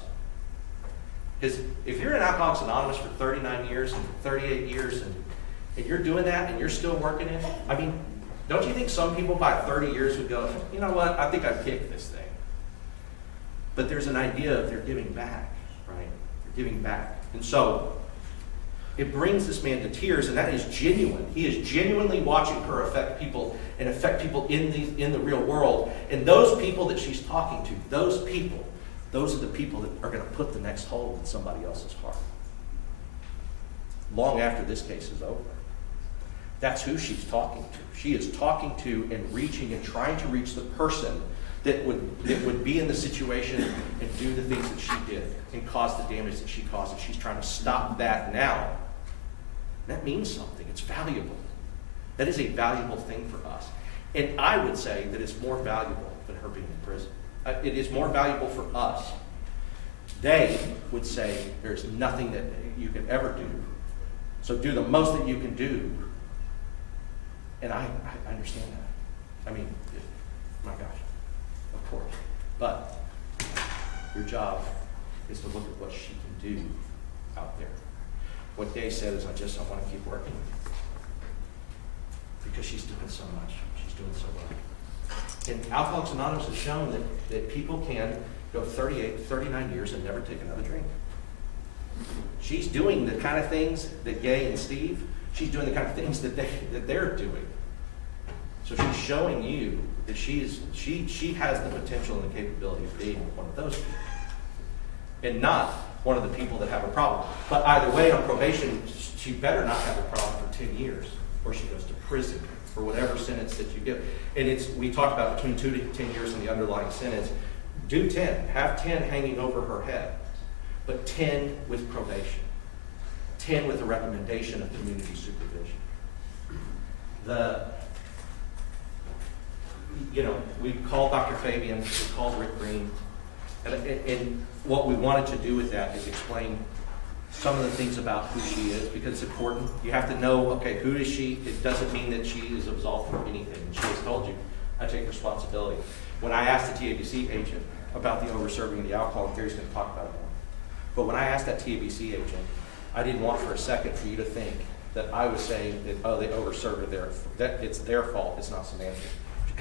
Because if you're in Alcoholics Anonymous for 39 years and 38 years and you're doing that and you're still working it, I mean, don't you think some people by 30 years would go, you know what, I think I've kicked this thing. But there's an idea of they're giving back, right? They're giving back. And so it brings this man to tears, and that is genuine. He is genuinely watching her affect people and affect people in the real world. And those people that she's talking to, those are the people that are going to put the next hole in somebody else's heart. Long after this case is over. That's who she's talking to. She is talking to and reaching and trying to reach the person that would be in the situation and do the things that she did and cause the damage that she caused. And she's trying to stop that now. That means something. It's valuable. That is a valuable thing for us. And I would say that it's more valuable than her being in prison. It is more valuable for us. They would say there's nothing that you can ever do. So do the most that you can do. And I understand that. I mean, my gosh, of course. But your job is to look at what she can do out there. What Dave said is, I want to keep working. Because she's doing so much. She's doing so well. And Alcoholics Anonymous has shown that people can go 38, 39 years and never take another drink. She's doing the kind of things that Gay and Steve, she's doing the kind of things that they're doing. So she's showing you that she has the potential and the capability of being one of those people. And not one of the people that have a problem. But either way, on probation, she better not have a problem for 10 years, or she goes to prison for whatever sentence that you give. And we talked about between 2 to 10 years in the underlying sentence. Do 10. Have 10 hanging over her head. But 10 with probation. 10 with a recommendation of community supervision. We called Dr. Fabian, we called Rick Green, and what we wanted to do with that is explain some of the things about who she is, because it's important. You have to know, okay, who is she? It doesn't mean that she is absolved from anything. And she has told you, I take responsibility. When I asked the TABC agent about the over-serving of the alcohol, and Gary's going to talk about it more, but when I asked that TABC agent, I didn't want for a second for you to think that I was saying that, oh, they over-served her, that it's their fault, it's not Samantha.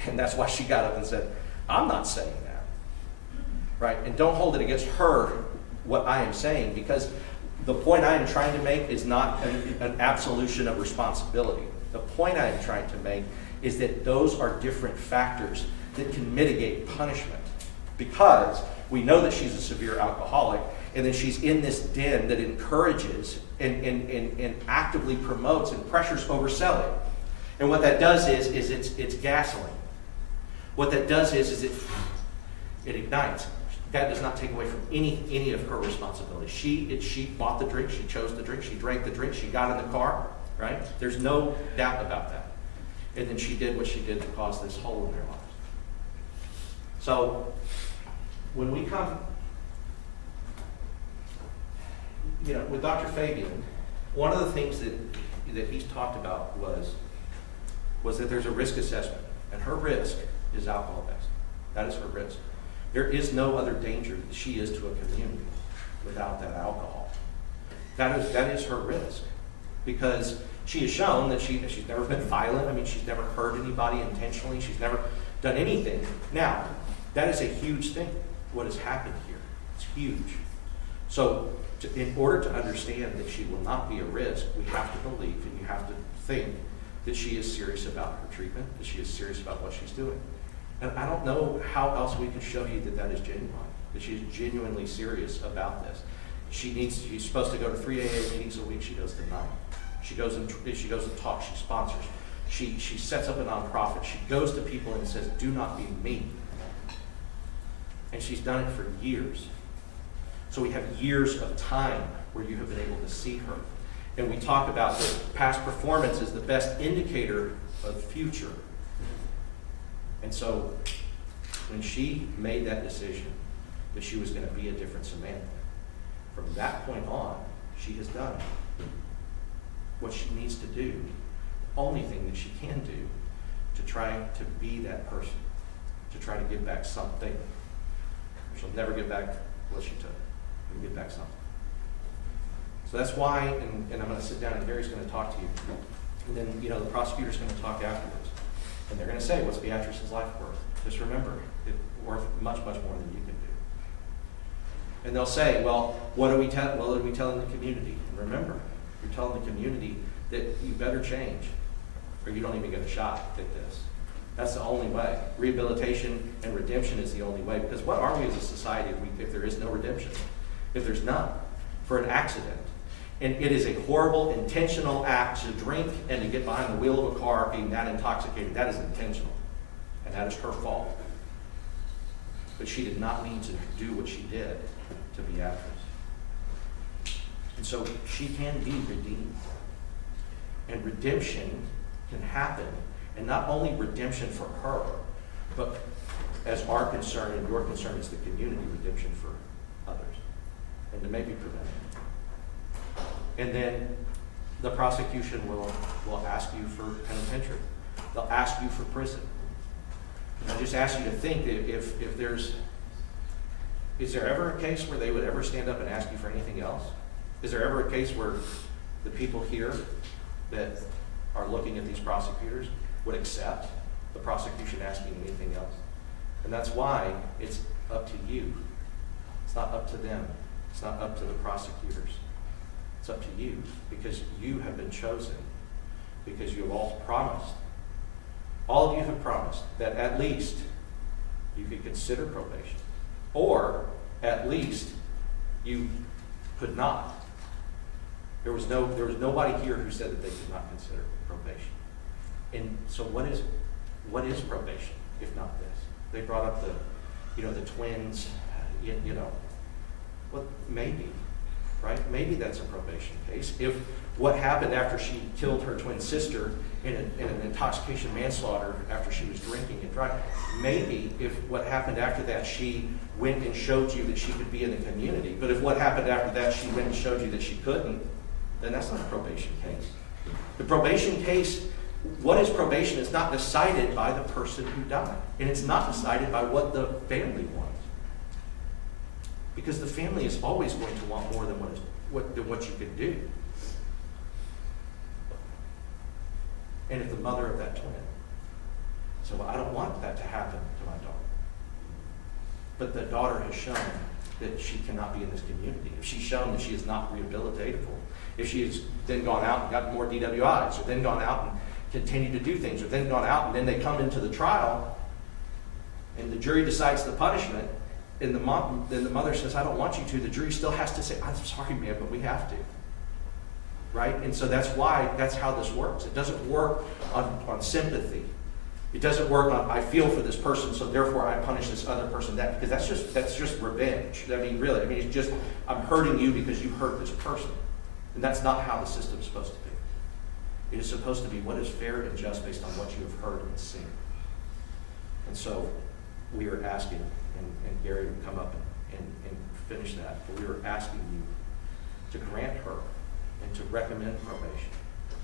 And that's why she got up and said, I'm not saying that. Right? And don't hold it against her, what I am saying, because the point I am trying to make is not an absolution of responsibility. The point I am trying to make is that those are different factors that can mitigate punishment. Because we know that she's a severe alcoholic, and then she's in this den that encourages and actively promotes and pressures overselling. And what that does is it's gasoline. What that does is it ignites. That does not take away from any of her responsibility. She bought the drink, she chose the drink, she drank the drink, she got in the car, right? There's no doubt about that. And then she did what she did to cause this hole in their lives. So when we come, with Dr. Fabian, one of the things that he's talked about was that there's a risk assessment, and her risk is alcohol-based. That is her risk. There is no other danger that she is to a community without that alcohol. That is her risk, because she has shown that she's never been violent. I mean, she's never hurt anybody intentionally. She's never done anything. Now, that is a huge thing, what has happened here. It's huge. So in order to understand that she will not be a risk, we have to believe and you have to think that she is serious about her treatment, that she is serious about what she's doing. And I don't know how else we can show you that that is genuine, that she is genuinely serious about this. She's supposed to go to 3 AA meetings a week. She goes to 9. She goes and talks. She sponsors. She sets up a nonprofit. She goes to people and says, "Do not be mean." And she's done it for years. So we have years of time where you have been able to see her. And we talk about that past performance is the best indicator of the future. And so when she made that decision that she was going to be a different Samantha, from that point on, she has done what she needs to do, the only thing that she can do to try to be that person, to try to give back something. She'll never give back what she took. She'll give back something. So that's why, and I'm going to sit down and Gary's going to talk to you. And then, the prosecutor's going to talk afterwards. And they're going to say, what's Beatrice's life worth? Just remember, it's worth much, much more than you can do. And they'll say, well, what are we telling the community? And remember, you're telling the community that you better change or you don't even get a shot at this. That's the only way. Rehabilitation and redemption is the only way, because what are we as a society if there is no redemption? If there's none for an accident? And it is a horrible, intentional act to drink and to get behind the wheel of a car being that intoxicated. That is intentional. And that is her fault. But she did not mean to do what she did to Beatrice. And so she can be redeemed. And redemption can happen. And not only redemption for her, but as our concern and your concern is the community, redemption for others. And to maybe prevent it. And then the prosecution will ask you for penitentiary. They'll ask you for prison. And I just ask you to think if is there ever a case where they would ever stand up and ask you for anything else? Is there ever a case where the people here that are looking at these prosecutors would accept the prosecution asking anything else? And that's why it's up to you. It's not up to them. It's not up to the prosecutors. It's up to you, because you have been chosen, because you have all promised. All of you have promised that at least you could consider probation, or at least you could not. There was nobody here who said that they could not consider probation. And so what is probation if not this? They brought up the twins, well, maybe. Right? Maybe that's a probation case. If what happened after she killed her twin sister in an intoxication manslaughter after she was drinking and driving, maybe if what happened after that, she went and showed you that she could be in the community. But if what happened after that, she went and showed you that she couldn't, then that's not a probation case. The probation case, what is probation, is not decided by the person who died. And it's not decided by what the family wants. Because the family is always going to want more than what you can do. And if the mother of that twin said, well, I don't want that to happen to my daughter. But the daughter has shown that she cannot be in this community. If she's shown that she is not rehabilitatable, if she has then gone out and gotten more DWIs, or then gone out and continued to do things, or then gone out and then they come into the trial and the jury decides the punishment, and then the mother says, I don't want you to, the jury still has to say, I'm sorry, man, but we have to. Right? And so that's how this works. It doesn't work on sympathy. It doesn't work on, I feel for this person, so therefore I punish this other person, because that's just revenge. I mean, really, it's just, I'm hurting you because you hurt this person. And that's not how the system is supposed to be. It is supposed to be what is fair and just based on what you have heard and seen. And so we are asking, and Gary would come up and finish that, but we are asking you to grant her and to recommend probation.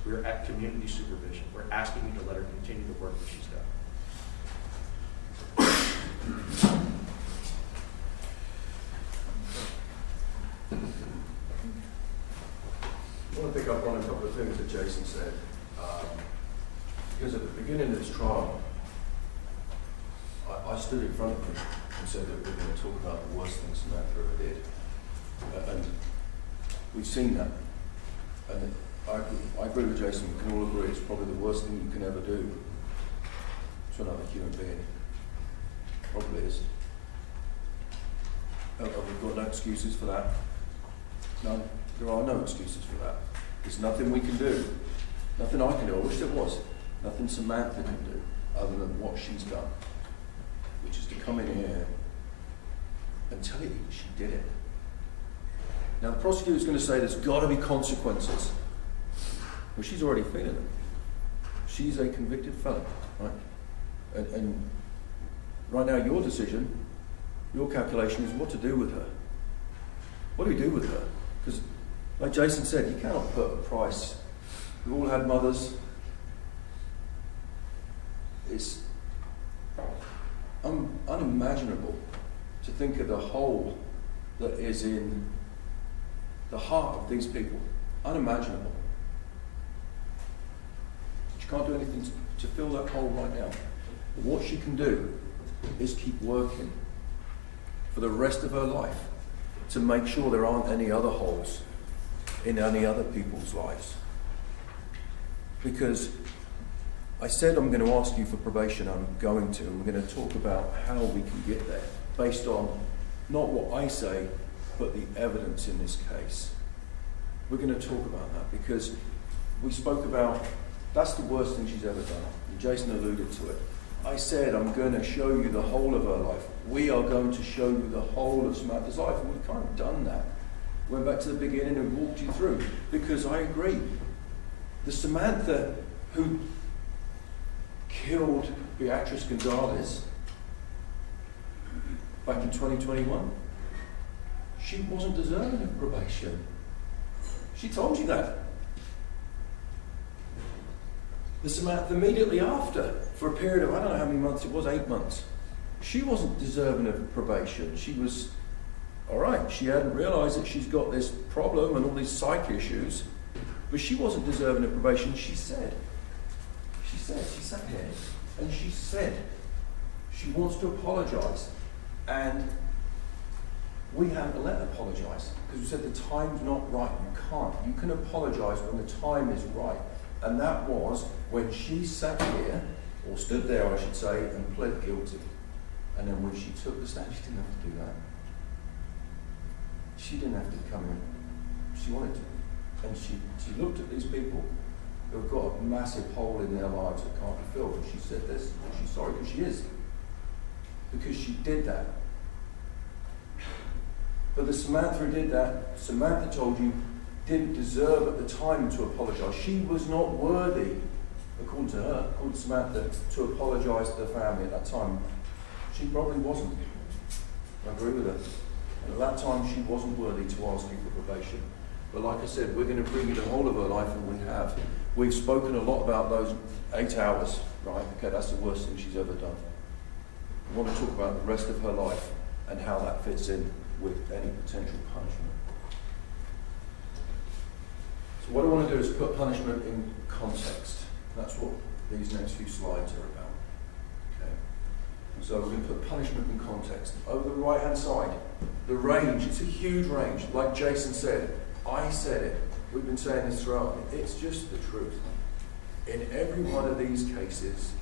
We are at community supervision. We're asking you to let her continue the work that she's done. I want to pick up on a couple of things that Jason said. Because at the beginning of this trial, I stood in front of him and said that we're going to talk about the worst things Samantha ever did. And we've seen that. And I agree with Jason, we can all agree it's probably the worst thing you can ever do to another human being. Probably is. We've got no excuses for that. None. There are no excuses for that. There's nothing we can do. Nothing I can do. I wish there was. Nothing Samantha can do other than what she's done. Which is to come in here and tell you she did it. Now the prosecutor's going to say there's got to be consequences. Well, she's already feeling them. She's a convicted felon, right? And right now your decision, your calculation is what to do with her. What do we do with her? Because like Jason said, you cannot put a price. We've all had mothers. It's unimaginable to think of the hole that is in the heart of these people. Unimaginable. She can't do anything to fill that hole right now. But what she can do is keep working for the rest of her life to make sure there aren't any other holes in any other people's lives. Because I said I'm going to ask you for probation, I'm going to, and we're going to talk about how we can get there, based on not what I say, but the evidence in this case. We're going to talk about that, because we spoke about, that's the worst thing she's ever done, and Jason alluded to it. I said I'm going to show you the whole of her life. We are going to show you the whole of Samantha's life, and we've kind of done that. Went back to the beginning and walked you through, because I agree. The Samantha who killed Beatrice Gonzalez back in 2021, she wasn't deserving of probation. She told you that. The Samantha immediately after, for a period of, I don't know how many months it was, 8 months, she wasn't deserving of probation. She was, all right, she hadn't realised that she's got this problem and all these psych issues, but she wasn't deserving of probation. She sat here, and she said she wants to apologise. And we haven't let her apologise, because we said the time's not right. You can't. You can apologise when the time is right. And that was when she sat here, or stood there, I should say, and pled guilty. And then when she took the stand, she didn't have to do that. She didn't have to come in. She wanted to. And she looked at these people who have got a massive hole in their lives that can't be filled. And she said this, and she's sorry, because she is. Because she did that. But the Samantha who did that, Samantha told you, didn't deserve at the time to apologise. She was not worthy, according to her, according to Samantha, to apologise to the family at that time. She probably wasn't. I agree with her. And at that time, she wasn't worthy to ask you for probation. But like I said, we're going to bring you the whole of her life, and we have. We've spoken a lot about those 8 hours, right? Okay, that's the worst thing she's ever done. We want to talk about the rest of her life and how that fits in with any potential punishment. So what I want to do is put punishment in context. That's what these next few slides are about. Okay. So we're going to put punishment in context. Over the right-hand side, the range, it's a huge range. Like Jason said, I said it. We've been saying this throughout. It's just the truth. In every one of these cases,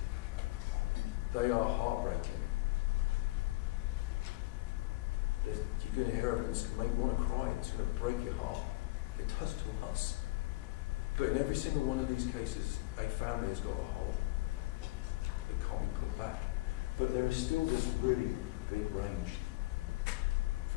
they are heartbreaking. You're going to hear evidence that make you want to cry. It's going to break your heart. It does to us. But in every single one of these cases, a family has got a hole that can't be put back. But there is still this really big range.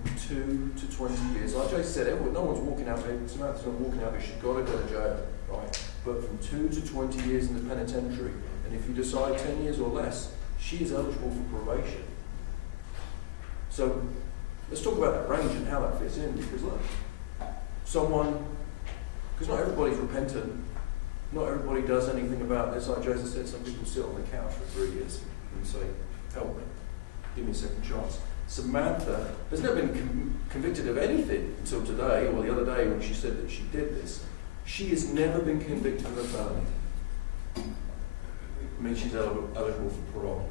From 2 to 20 years. Like Jason said, no one's walking out there. Samantha's not walking out there. She's got to go to jail, right? But from 2 to 20 years in the penitentiary. And if you decide 10 years or less, she is eligible for probation. So let's talk about that range and how that fits in. Because look, because not everybody's repentant. Not everybody does anything about this. Like Jason said, some people sit on the couch for 3 years and say, help me. give me a second chance. Samantha has never been convicted of anything until today, or the other day when she said that she did this. She has never been convicted of a felony. I mean, she's eligible for parole.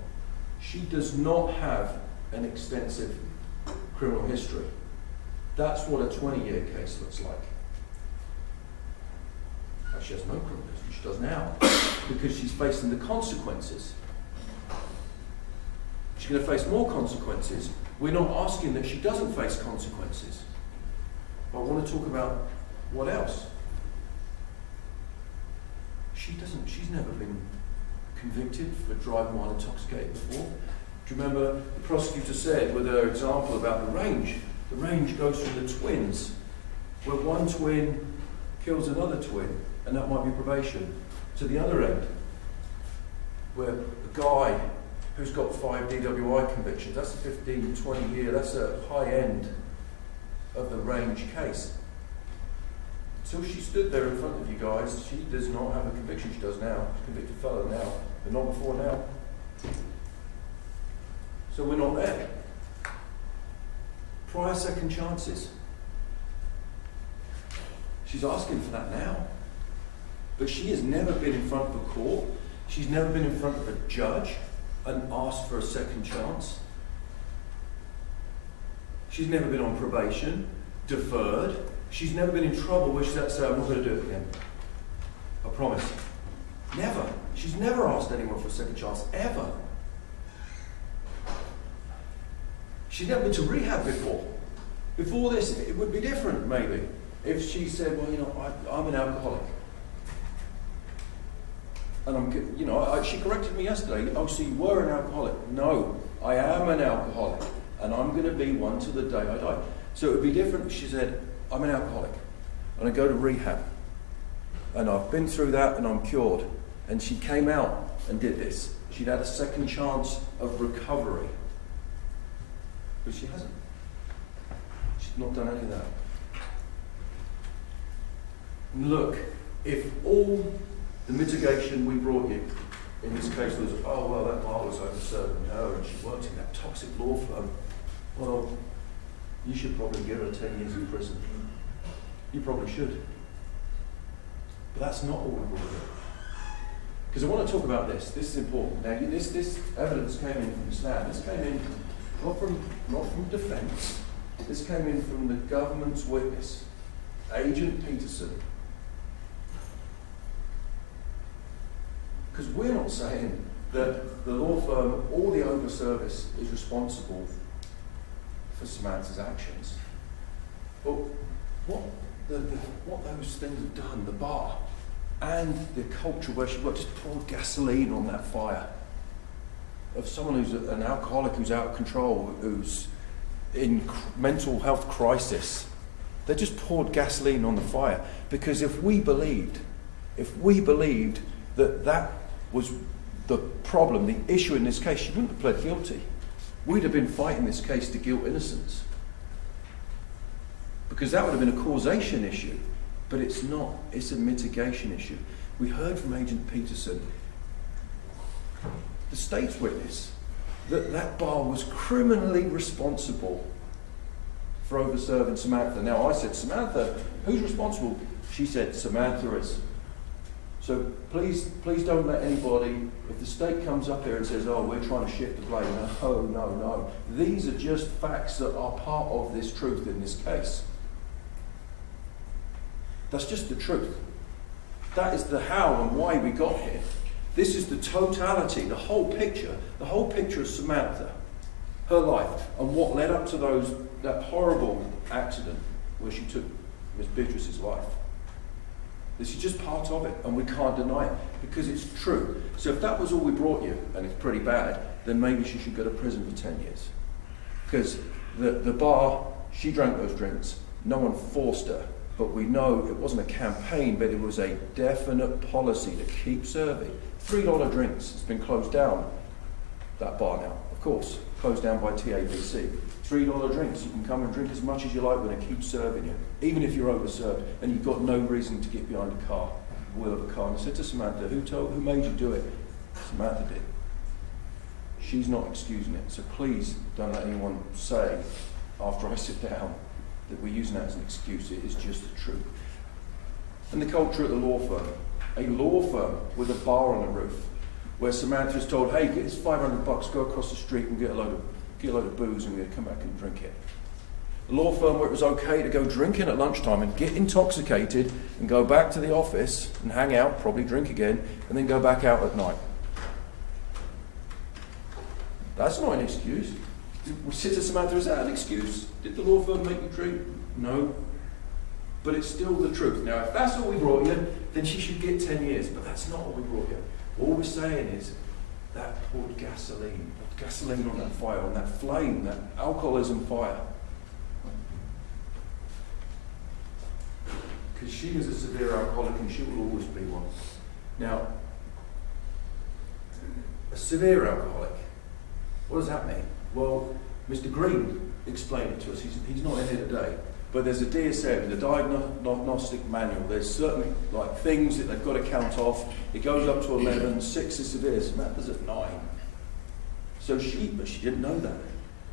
She does not have an extensive criminal history. That's what a 20-year case looks like. She has no criminal history, she does now, because she's facing the consequences. She's going to face more consequences. We're not asking that she doesn't face consequences. But I want to talk about what else. She's never been convicted for driving while intoxicated before. Do you remember the prosecutor said with her example about the range goes from the twins, where one twin kills another twin, and that might be probation, to the other end, where a guy who's got 5 DWI convictions, that's a 15, 20 year, that's a high end of the range case. Until she stood there in front of you guys, she does not have a conviction. She does now, convicted fellow now, but not before now. So we're not there. Prior second chances. She's asking for that now. But she has never been in front of a court. She's never been in front of a judge and asked for a second chance. She's never been on probation, deferred. She's never been in trouble where she's had to say, I'm not going to do it again. I promise. Never. She's never asked anyone for a second chance, ever. She's never been to rehab before. Before this, it would be different, maybe. If she said, well, you know, I'm an alcoholic. And she corrected me yesterday. Oh, so you were an alcoholic. No, I am an alcoholic. And I'm going to be one till the day I die. So it would be different if she said, I'm an alcoholic. And I go to rehab. And I've been through that and I'm cured. And she came out and did this. She'd had a second chance of recovery. But she hasn't. She's not done any of that. And look, if all the mitigation we brought you in this case was, oh, well, that bar was over-serving her and she worked in that toxic law firm, well, you should probably give her 10 years in prison. You probably should. But that's not all we brought you. Because I want to talk about this. This is important. Now, this evidence came in from Stan. This came in not from defence. This came in from the government's witness, Agent Peterson. Because we're not saying that the law firm or the over-service is responsible for Samantha's actions. But what those things have done, the bar and the culture where she worked, just poured gasoline on that fire of someone who's an alcoholic, who's out of control, who's in mental health crisis. They just poured gasoline on the fire. Because if we believed that was the problem, the issue in this case, she wouldn't have pled guilty. We'd have been fighting this case to guilt innocence. Because that would have been a causation issue. But it's not. It's a mitigation issue. We heard from Agent Peterson, the state's witness, that bar was criminally responsible for over-serving Samantha. Now I said, Samantha, who's responsible? She said, Samantha is. So please don't let anybody, if the state comes up here and says, oh, we're trying to shift the blame, no. These are just facts that are part of this truth in this case. That's just the truth. That is the how and why we got here. This is the totality, the whole picture of Samantha, her life, and what led up to that horrible accident where she took Miss Beatrice's life. This is just part of it, and we can't deny it, because it's true. So if that was all we brought you, and it's pretty bad, then maybe she should go to prison for 10 years. Because the bar, she drank those drinks, no one forced her, but we know it wasn't a campaign, but it was a definite policy to keep serving. $3 drinks, it's been closed down, that bar now, of course, closed down by TABC. $3 drinks, you can come and drink as much as you like when it keeps serving you, even if you're over-served, and you've got no reason to get behind the wheel of a car. And I said to Samantha, who made you do it? Samantha did. She's not excusing it. So please don't let anyone say, after I sit down, that we're using that as an excuse. It is just the truth. And the culture at the law firm. A law firm with a bar on the roof, where Samantha is told, hey, get this $500, go across the street and get a load of booze, and we're going to come back and drink it. A law firm where it was okay to go drinking at lunchtime and get intoxicated and go back to the office and hang out, probably drink again, and then go back out at night. That's not an excuse. We sit to Samantha, is that an excuse? Did the law firm make you drink? No. But it's still the truth. Now, if that's all we brought you, then she should get 10 years. But that's not what we brought you. All we're saying is that poured gasoline on that fire, on that flame, that alcoholism fire. Because she is a severe alcoholic and she will always be one. Now, a severe alcoholic, what does that mean? Well, Mr. Green explained it to us. He's not in here today. But there's a DSM, the diagnostic manual. There's certain things that they've got to count off. It goes up to 11, 6 is severe. Samantha's at 9. But she didn't know that.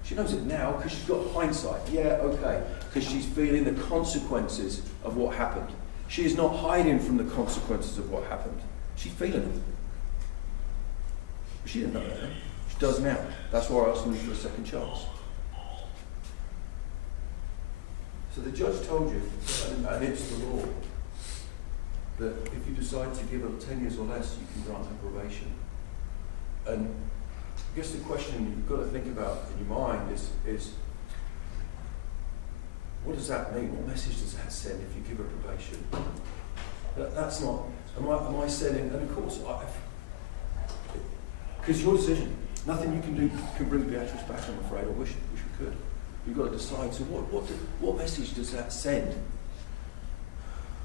She knows it now because she's got hindsight. Yeah, okay. Because she's feeling the consequences of what happened. She is not hiding from the consequences of what happened. She's feeling them. She didn't know that. She does now. That's why I asked them for a second chance. So the judge told you, and it's the law, that if you decide to give her 10 years or less, you can grant her probation. And I guess the question you've got to think about in your mind is what does that mean? What message does that send if you give her probation? That's not, am I sending, and of course, because your decision, nothing you can do can bring Beatrice back, I'm afraid. I wish we could. You've got to decide, so what message does that send?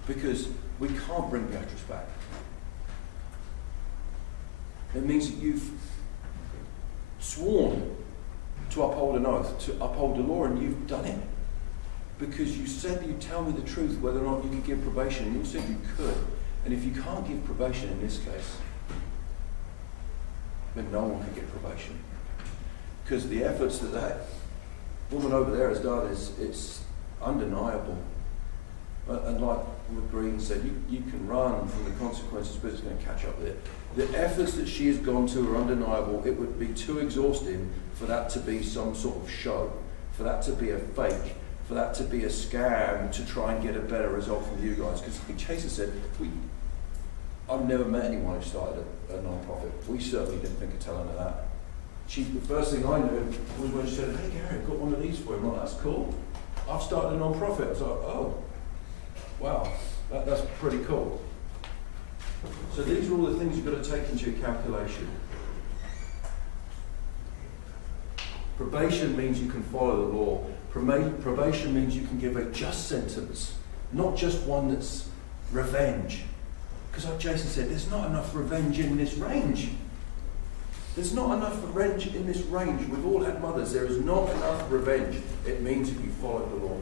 Because we can't bring Beatrice back. It means that you've sworn to uphold an oath, to uphold the law, and you've done it. Because you said you'd tell me the truth whether or not you could give probation, and you said you could. And if you can't give probation in this case, then no one can get probation. Because the efforts that woman over there has done it's undeniable. And like what Green said, you can run from the consequences, but it's going to catch up with it. The efforts that she has gone to are undeniable. It would be too exhausting for that to be some sort of show, for that to be a fake, for that to be a scam to try and get a better result from you guys. Because like Jason said, I've never met anyone who started a non-profit. We certainly didn't think of telling her that. The first thing I knew was when she said, hey Gary, I've got one of these for you. I'm like, that's cool. I've started a non-profit. I was like, oh, wow, that's pretty cool. So these are all the things you've got to take into your calculation. Probation means you can follow the law. Probation means you can give a just sentence, not just one that's revenge. Because like Jason said, there's not enough revenge in this range. There's not enough revenge in this range. We've all had mothers. There is not enough revenge. It means that you follow the law.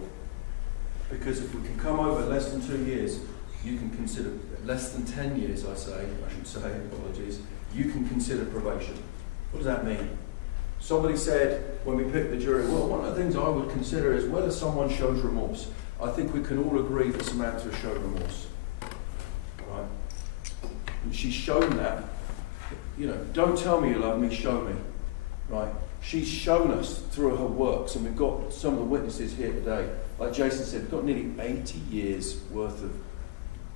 Because if we can come over less than 2 years, you can consider, less than 10 years I should say, apologies, you can consider probation. What does that mean? Somebody said, when we picked the jury, well, one of the things I would consider is whether someone shows remorse. I think we can all agree that Samantha showed remorse. Right? And she's shown that. You know, don't tell me you love me, show me. Right? She's shown us through her works, and we've got some of the witnesses here today. Like Jason said, we've got nearly 80 years worth of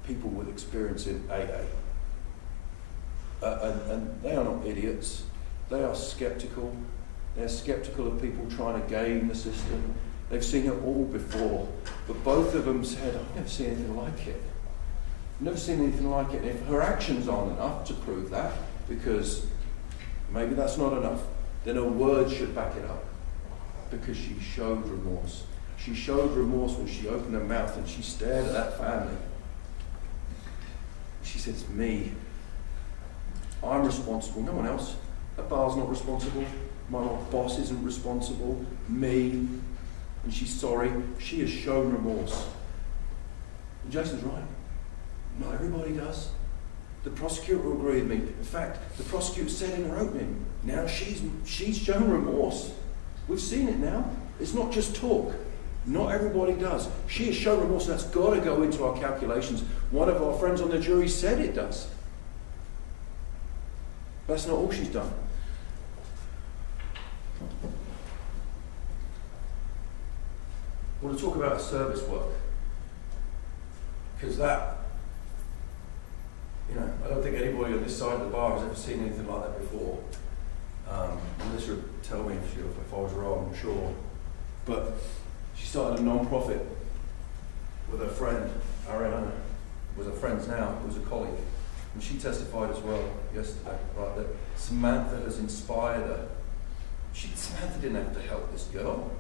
people with experience in AA. And they are not idiots. They are skeptical. They're skeptical of people trying to game the system. They've seen it all before. But both of them said, I've never seen anything like it. I've never seen anything like it. And if her actions aren't enough to prove that, because maybe that's not enough, then her words should back it up. Because she showed remorse. She showed remorse when she opened her mouth and she stared at that family. She said, it's me. I'm responsible, no one else. That bar's not responsible. My boss isn't responsible. Me. And she's sorry. She has shown remorse. And Jason's right. Not everybody does. The prosecutor will agree with me. In fact, the prosecutor said in her opening, now she's shown remorse. We've seen it now. It's not just talk. Not everybody does. She has shown remorse, and that's got to go into our calculations. One of our friends on the jury said it does. That's not all she's done. I want to talk about service work. Because that, I don't think anybody on this side of the bar has ever seen anything like that before. Melissa would tell me if I was wrong, I'm sure. But she started a non-profit with her friend, Ariana, was her friend now, who was a colleague. And she testified as well yesterday, right, that Samantha has inspired her. Samantha didn't have to help this girl.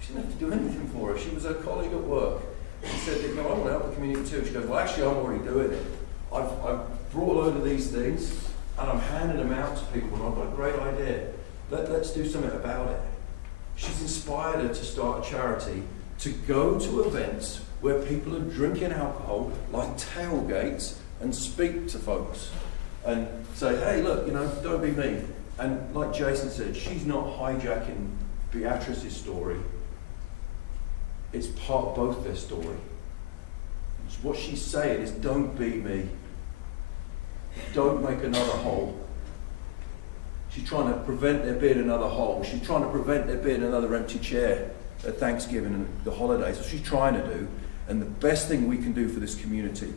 She didn't have to do anything for her. She was her colleague at work. She said, I want to help the community too. She goes, well, actually, I'm already doing it. I've brought a load of these things, and I'm handing them out to people, and I've got a great idea. Let's do something about it. She's inspired her to start a charity to go to events where people are drinking alcohol, like tailgates, and speak to folks and say, hey, look, don't be me. And like Jason said, she's not hijacking Beatrice's story. It's part of both their story. What she's saying is, don't be me. Don't make another hole. She's trying to prevent there being another hole. She's trying to prevent there being another empty chair at Thanksgiving and the holidays. That's what she's trying to do. And the best thing we can do for this community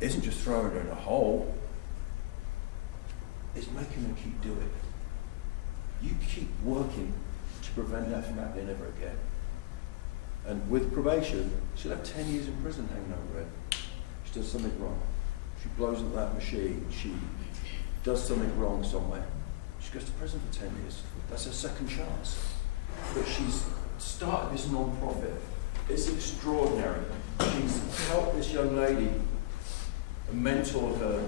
isn't just throwing her in a hole. It's making her keep doing it. You keep working to prevent that from happening ever again. And with probation, she'll have 10 years in prison hanging over it. She does something wrong. She blows up that machine. She does something wrong somewhere. She goes to prison for 10 years. That's her second chance. But she's started this non-profit. It's extraordinary. She's helped this young lady and mentored her,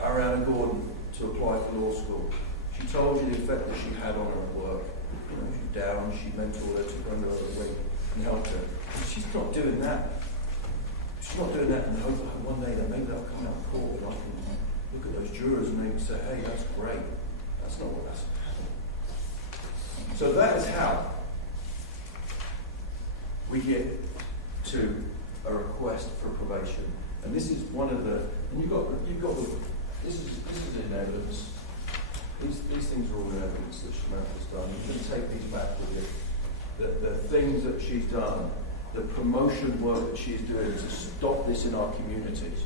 Ariana Gordon, to apply for law school. She told you the effect that she had on her at work. She's down, she mentored her to bring her over the wing and help her. And she's not doing that. She's not doing that in the hope that one day that maybe they'll come out of court and I can look at those jurors and they can say, hey, that's great. That's not what that's happening. So that is how we get to a request for probation. And this is one of the, and you've got this is in evidence. These things are all in evidence that Samantha's done. You can take these back with you. The things that she's done, the promotion work that she's doing to stop this in our communities.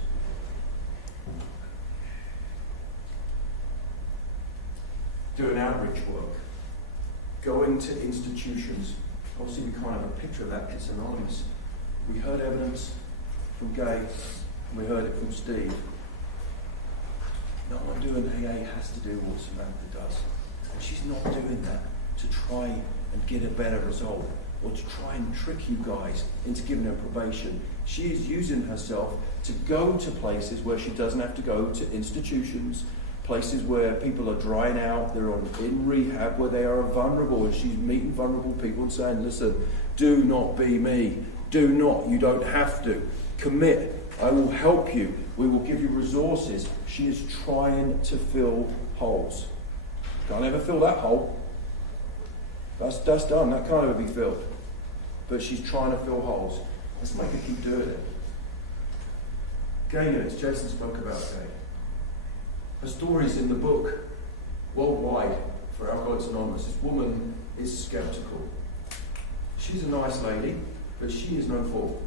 Doing outreach work, going to institutions. Obviously, we can't have a picture of that, it's anonymous. We heard evidence from Gay, and we heard it from Steve. No one doing AA has to do what Samantha does. And she's not doing that to try and get a better result, or to try and trick you guys into giving her probation. She is using herself to go to places where she doesn't have to go, to institutions, places where people are drying out, they're in rehab, where they are vulnerable, and she's meeting vulnerable people and saying, listen, do not be me. Do not. You don't have to. Commit. I will help you. We will give you resources. She is trying to fill holes. Can't ever fill that hole. That's done. That can't ever be filled. But she's trying to fill holes. Let's make her keep doing it. Gay units. Jason spoke about gay. Her story's in the book worldwide for Alcoholics Anonymous. This woman is skeptical. She's a nice lady, but she is no fool.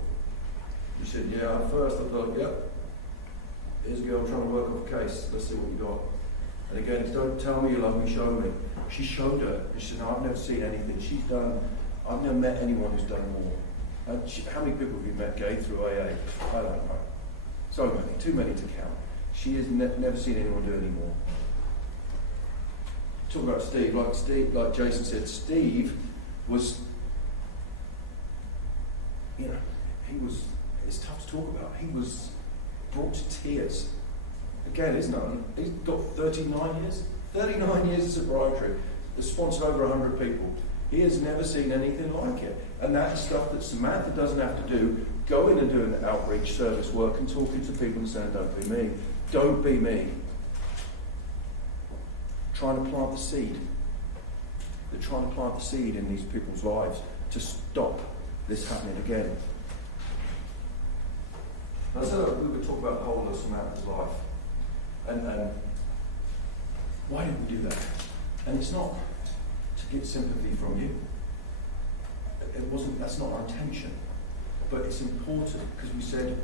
She said, yeah, at first I thought, yep, here's a girl trying to work off a case. Let's see what you got. And again, don't tell me you love me, show me. She showed her. And she said, no, I've never seen anything. I've never met anyone who's done more. How many people have you met gay through AA? I don't know. So many, too many to count. She has never seen anyone do any more. Talk about Steve, like Jason said, Steve was, it's tough to talk about. He was brought to tears. Again, isn't it? He's got 39 years of sobriety. He's sponsored over 100 people. He has never seen anything like it. And that is stuff that Samantha doesn't have to do. going and doing outreach service work and talking to people and saying, don't be me. Don't be me. Trying to plant the seed. They're trying to plant the seed in these people's lives to stop this happening again. I said we would talk about the whole of Samantha's life. And why did we do that? And it's not to get sympathy from you. That's not our intention. But it's important because we said,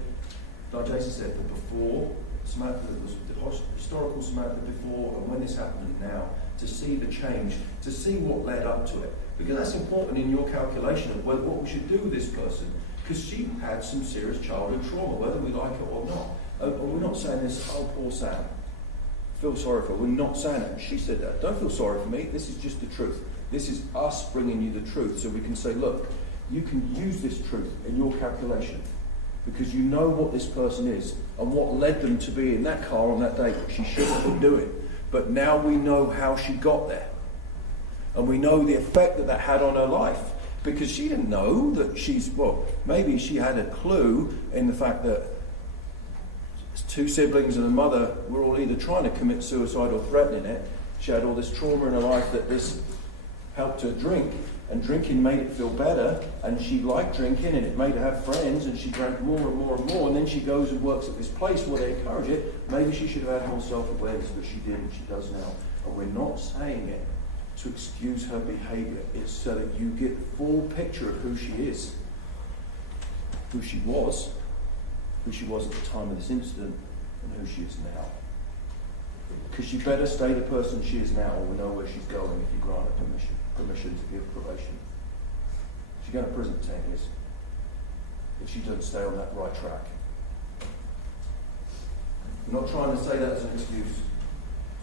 like Jason said, that before Samantha, was the historical Samantha before and when this happened and now, to see the change, to see what led up to it. Because that's important in your calculation of what we should do with this person. Because she had some serious childhood trauma, whether we like it or not. We're not saying this, oh, poor Sam, feel sorry for her. We're not saying that. She said that. Don't feel sorry for me. This is just the truth. This is us bringing you the truth so we can say, look, you can use this truth in your calculation because you know what this person is and what led them to be in that car on that day, which she shouldn't have been doing. But now we know how she got there. And we know the effect that that had on her life. Because she didn't know that maybe she had a clue in the fact that two siblings and a mother were all either trying to commit suicide or threatening it. She had all this trauma in her life that this helped her drink. And drinking made it feel better. And she liked drinking and it made her have friends. And she drank more and more and more. And then she goes and works at this place where they encourage it. Maybe she should have had more self-awareness, but she didn't. She does now. And we're not saying it to excuse her behaviour. It's so that you get the full picture of who she is, who she was at the time of this incident, and who she is now. Because she better stay the person she is now, or we know where she's going if you grant her permission to give probation. She's going to prison for 10 years if she doesn't stay on that right track. I'm not trying to say that as an excuse.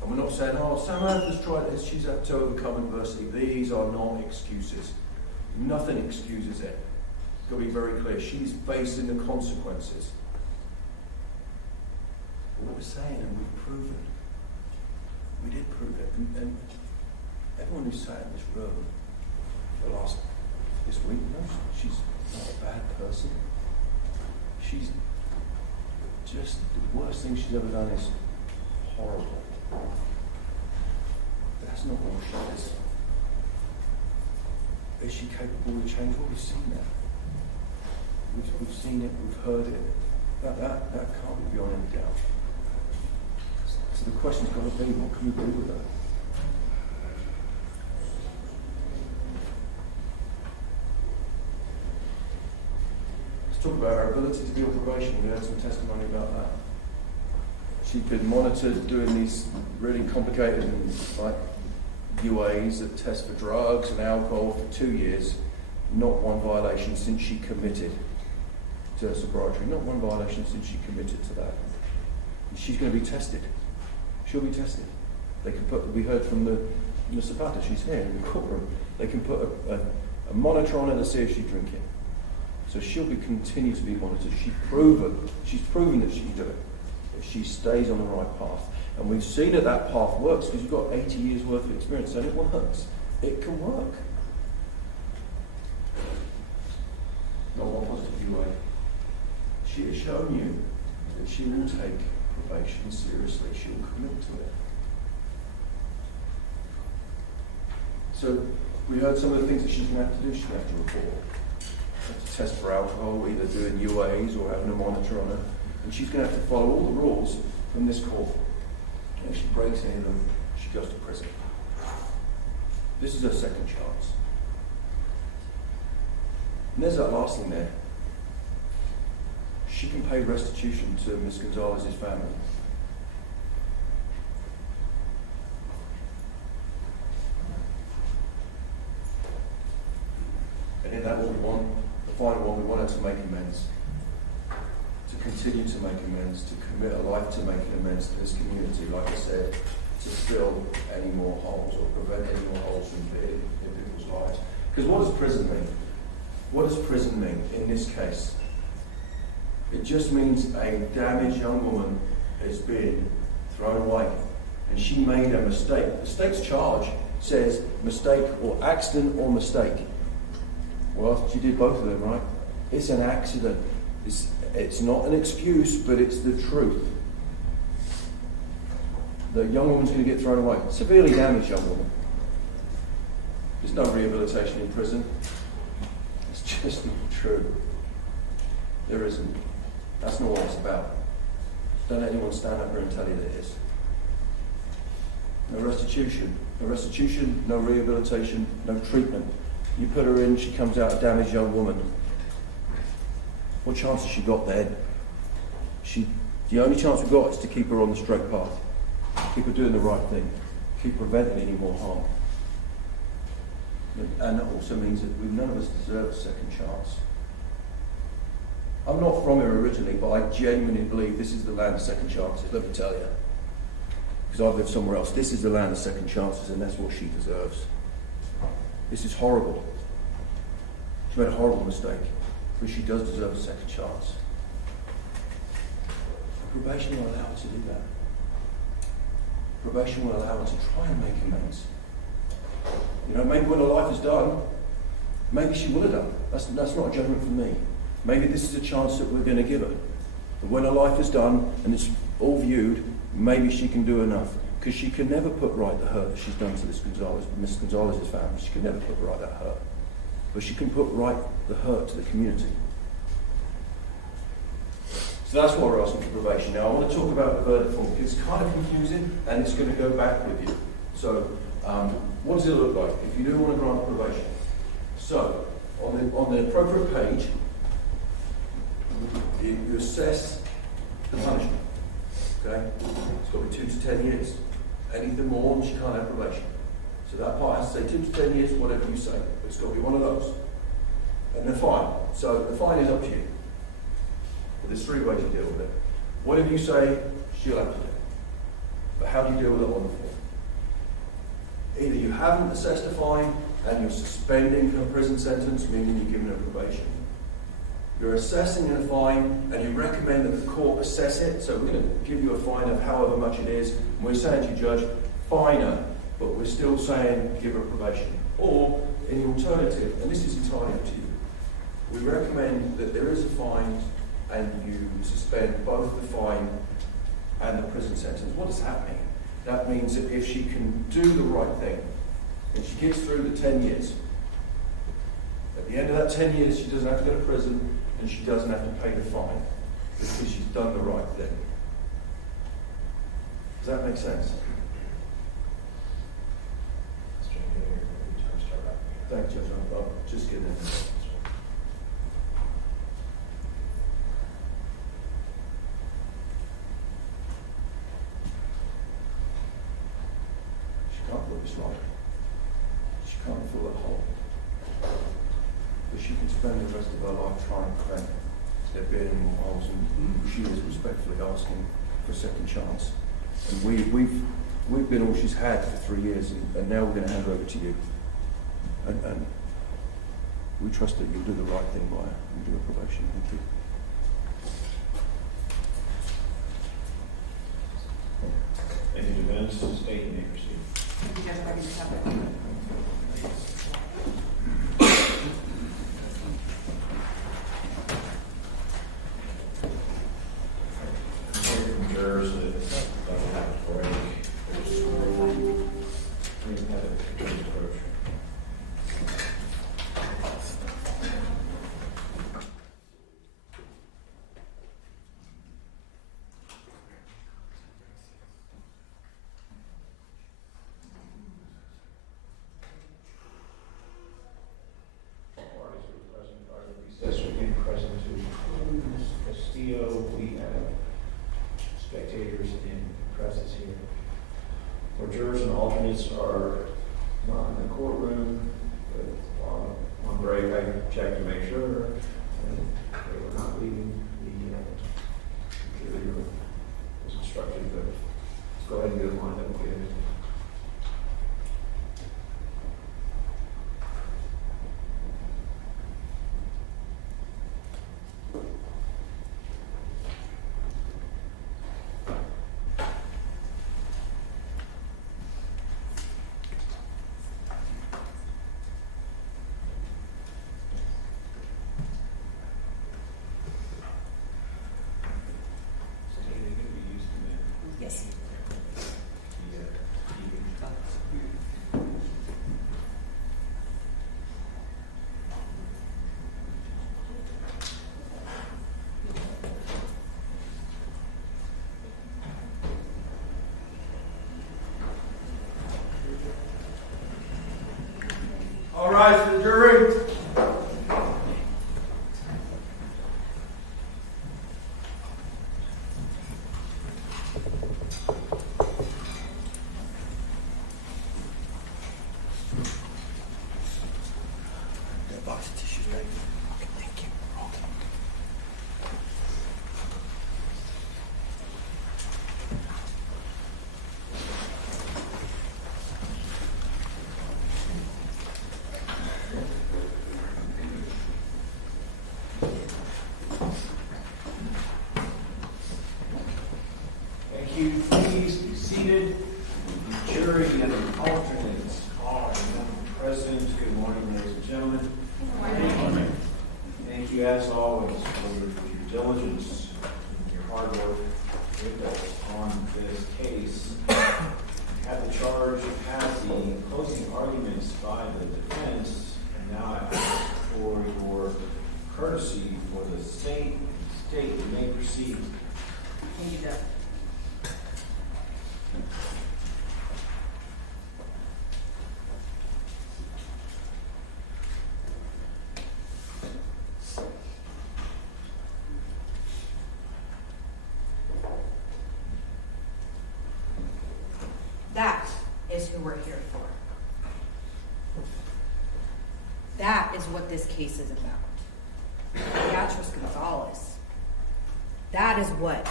And we're not saying, oh, Samantha's tried this, she's had to overcome adversity. These are not excuses. Nothing excuses it. It's got to be very clear. She's facing the consequences. But what we're saying, and we've proven, we did prove it. And everyone who's sat in this room for this week knows she's not a bad person. She's just, the worst thing she's ever done is horrible. That's not what she is. Is she capable of change? Well, we've seen that. We've seen it, we've heard it. That can't be beyond any doubt. So the question's got to be, what can we do with her? Let's talk about her ability to be on probation. We had some testimony about that. She'd been monitored doing these really complicated like UAs that test for drugs and alcohol for 2 years. Not one violation since she committed to her sobriety. Not one violation since she committed to that. She's going to be tested. She'll be tested. They can we heard from the Samantha, she's here in the courtroom. They can put a monitor on her to see if she's drinking. So she'll continue to be monitored. She's proven that she can do it. She stays on the right path. And we've seen that path works because you've got 80 years worth of experience and it works. It can work. Not one positive way. She has shown you that she will take probation seriously. She will commit to it. So we heard some of the things that she's going to have to do. She's going to have to report. Have to test for alcohol, either doing UAs or having a monitor on her. And she's going to have to follow all the rules from this court. And if she breaks any of them, she goes to prison. This is her second chance. And there's that last thing there. She can pay restitution to Ms. Gonzalez's family. And in that what we want, the final one, we want her to make amends. To continue to make amends, to commit a life to making amends to this community, like I said, to fill any more holes or prevent any more holes from being in people's lives. Because what does prison mean? What does prison mean in this case? It just means a damaged young woman has been thrown away and she made a mistake. The state's charge says mistake or accident or mistake. Well, she did both of them, right? It's an accident. It's not an excuse, but it's the truth. The young woman's going to get thrown away. Severely damaged young woman. There's no rehabilitation in prison. It's just not true. There isn't. That's not what it's about. Don't let anyone stand up here and tell you that it is. No restitution. No restitution, no rehabilitation, no treatment. You put her in, she comes out a damaged young woman. What chance has she got then? The only chance we've got is to keep her on the straight path. Keep her doing the right thing. Keep preventing any more harm. And that also means that none of us deserve a second chance. I'm not from here originally, but I genuinely believe this is the land of second chances, let me tell you. Because I've lived somewhere else. This is the land of second chances, and that's what she deserves. This is horrible. She made a horrible mistake, but she does deserve a second chance. Probation will allow her to do that. Probation will allow her to try and make amends. You know, maybe when her life is done, maybe she will have done. That's not a judgment from me. Maybe this is a chance that we're going to give her. But when her life is done and it's all viewed, maybe she can do enough. Because she can never put right the hurt that she's done to Miss Gonzalez's family. She can never put right that hurt. But she can put right the hurt to the community. So that's why we're asking for probation. Now I want to talk about the verdict form because it's kind of confusing and it's going to go back with you. So what does it look like if you do want to grant probation? So on the appropriate page, you assess the punishment. Okay? It's got to be 2 to 10 years. Anything more, and she can't have probation. So that part has to say 2 to 10 years, whatever you say. But it's got to be one of those. And the fine. So the fine is up to you. But there's 3 ways you deal with it. Whatever you say, she'll have to do. But how do you deal with it on the form? Either you haven't assessed a fine and you're suspending her prison sentence, meaning you're giving her probation. You're assessing a fine and you recommend that the court assess it. So we're going to give you a fine of however much it is. And we're saying to you, Judge, fine her, but we're still saying give her probation. Or in the alternative, and this is entirely up to you, we recommend that there is a fine and you suspend both the fine and the prison sentence. What does that mean? That means that if she can do the right thing and she gets through the 10 years, at the end of that 10 years she doesn't have to go to prison and she doesn't have to pay the fine because she's done the right thing. Does that make sense? Thanks, Judge. I'll just get in there. She can't put this right. She can't fill that hole. But she can spend the rest of her life trying to prevent there being any more holes, and she is respectfully asking for a second chance. And we've been all she's had for 3 years, and now we're going to hand her over to you. And we trust that you'll do the right thing by her and do a probation. Thank you. Thank you, defense. State and proceed. Thank you, Judge, if I can just have that. Jurors that don't have a break. Present to Ms. Castillo. We have spectators and presence here. Our jurors and alternates are not in the courtroom, but on break I checked to make sure and they were not leaving the jury room as instructed, but let's go ahead and get them lined up, okay? All rise for the jury. Thank you. Please be seated. Jury and alternates are present. Good morning, ladies and gentlemen. Good morning. Thank you, as always, for your diligence and your hard work with us on this case. Had the charge, had the closing arguments by the defense, and now I ask for your courtesy for the state. State, you may proceed. Thank you, Jeff. That is who we're here for. That is what this case is about. Beatrice Gonzalez. That is what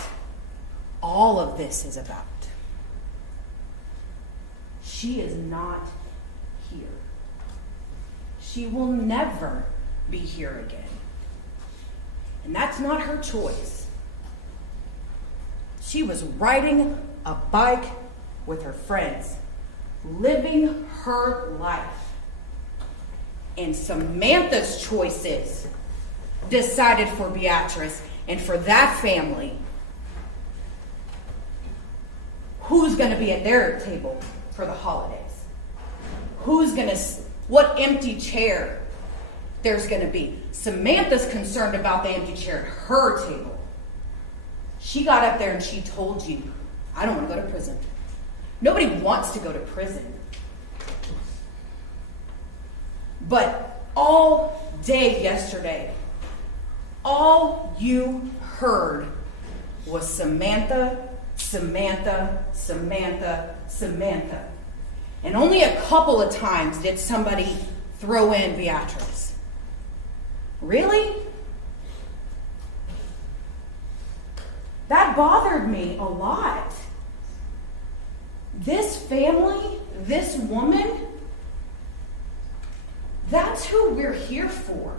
all of this is about. She is not here. She will never be here again. And that's not her choice. She was riding a bike with her friends, living her life. And Samantha's choices decided for Beatrice and for that family who's going to be at their table for the holidays. What empty chair there's going to be. Samantha's concerned about the empty chair at her table. She got up there and she told you, I don't want to go to prison. Nobody wants to go to prison. But all day yesterday, all you heard was Samantha, Samantha, Samantha, Samantha. And only a couple of times did somebody throw in Beatrice. Really? That bothered me a lot. This family, this woman, that's who we're here for.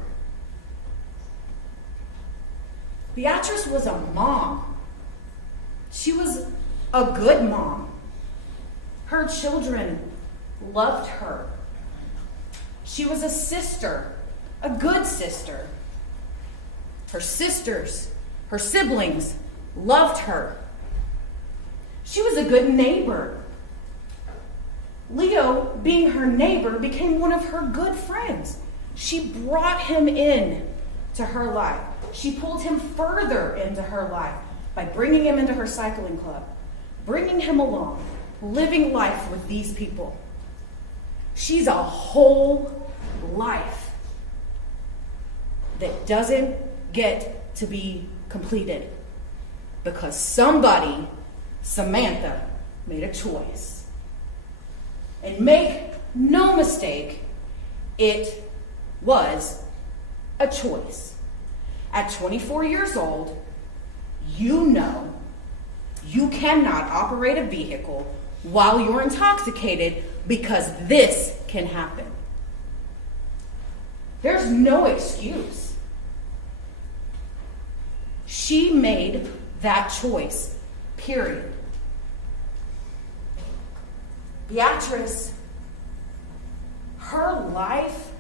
Beatrice was a mom. She was a good mom. Her children loved her. She was a sister, a good sister. Her sisters, her siblings loved her. She was a good neighbor. Leo, being her neighbor, became one of her good friends. She brought him in to her life. She pulled him further into her life by bringing him into her cycling club, bringing him along, living life with these people. She's a whole life that doesn't get to be completed because somebody, Samantha, made a choice. And make no mistake, it was a choice. At 24 years old, you know you cannot operate a vehicle while you're intoxicated because this can happen. There's no excuse. She made that choice, period. Beatrice, her life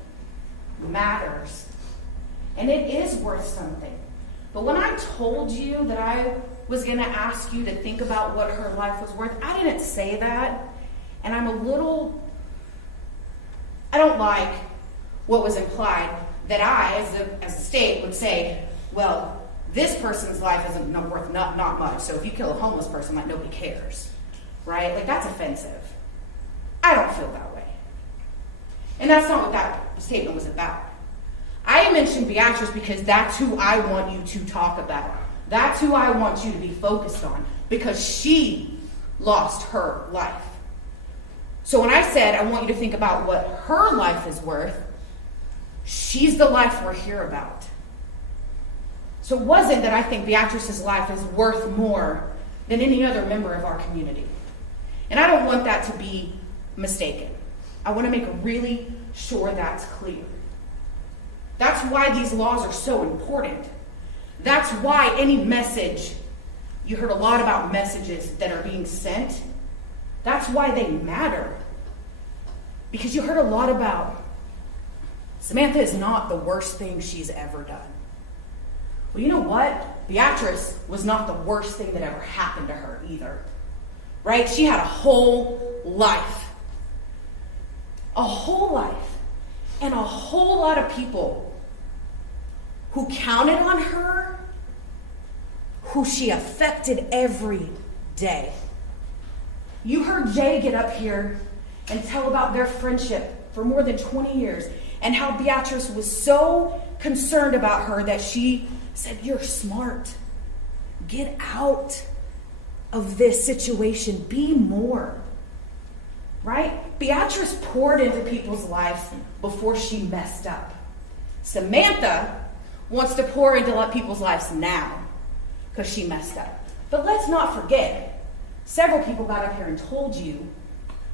matters, and it is worth something. But when I told you that I was going to ask you to think about what her life was worth, I didn't say that, and I don't like what was implied, that I, as a state, would say, well, this person's life isn't worth not much, so if you kill a homeless person, like, nobody cares, right? Like, that's offensive. I don't feel that way. And that's not what that statement was about. I mentioned Beatrice because that's who I want you to talk about. That's who I want you to be focused on, because she lost her life. So when I said I want you to think about what her life is worth, she's the life we're here about. So it wasn't that I think Beatrice's life is worth more than any other member of our community. And I don't want that to be mistaken. I want to make really sure that's clear. That's why these laws are so important. That's why any message, you heard a lot about messages that are being sent. That's why they matter. Because you heard a lot about Samantha is not the worst thing she's ever done. Well, you know what? Beatrice was not the worst thing that ever happened to her either. Right? She had a whole life. A whole life. And a whole lot of people who counted on her, who she affected every day. You heard Jay get up here and tell about their friendship for more than 20 years and how Beatrice was so concerned about her that she said, "You're smart. Get out of this situation. Be more." Right? Beatrice poured into people's lives before she messed up. Samantha wants to pour into people's lives now because she messed up. But let's not forget, several people got up here and told you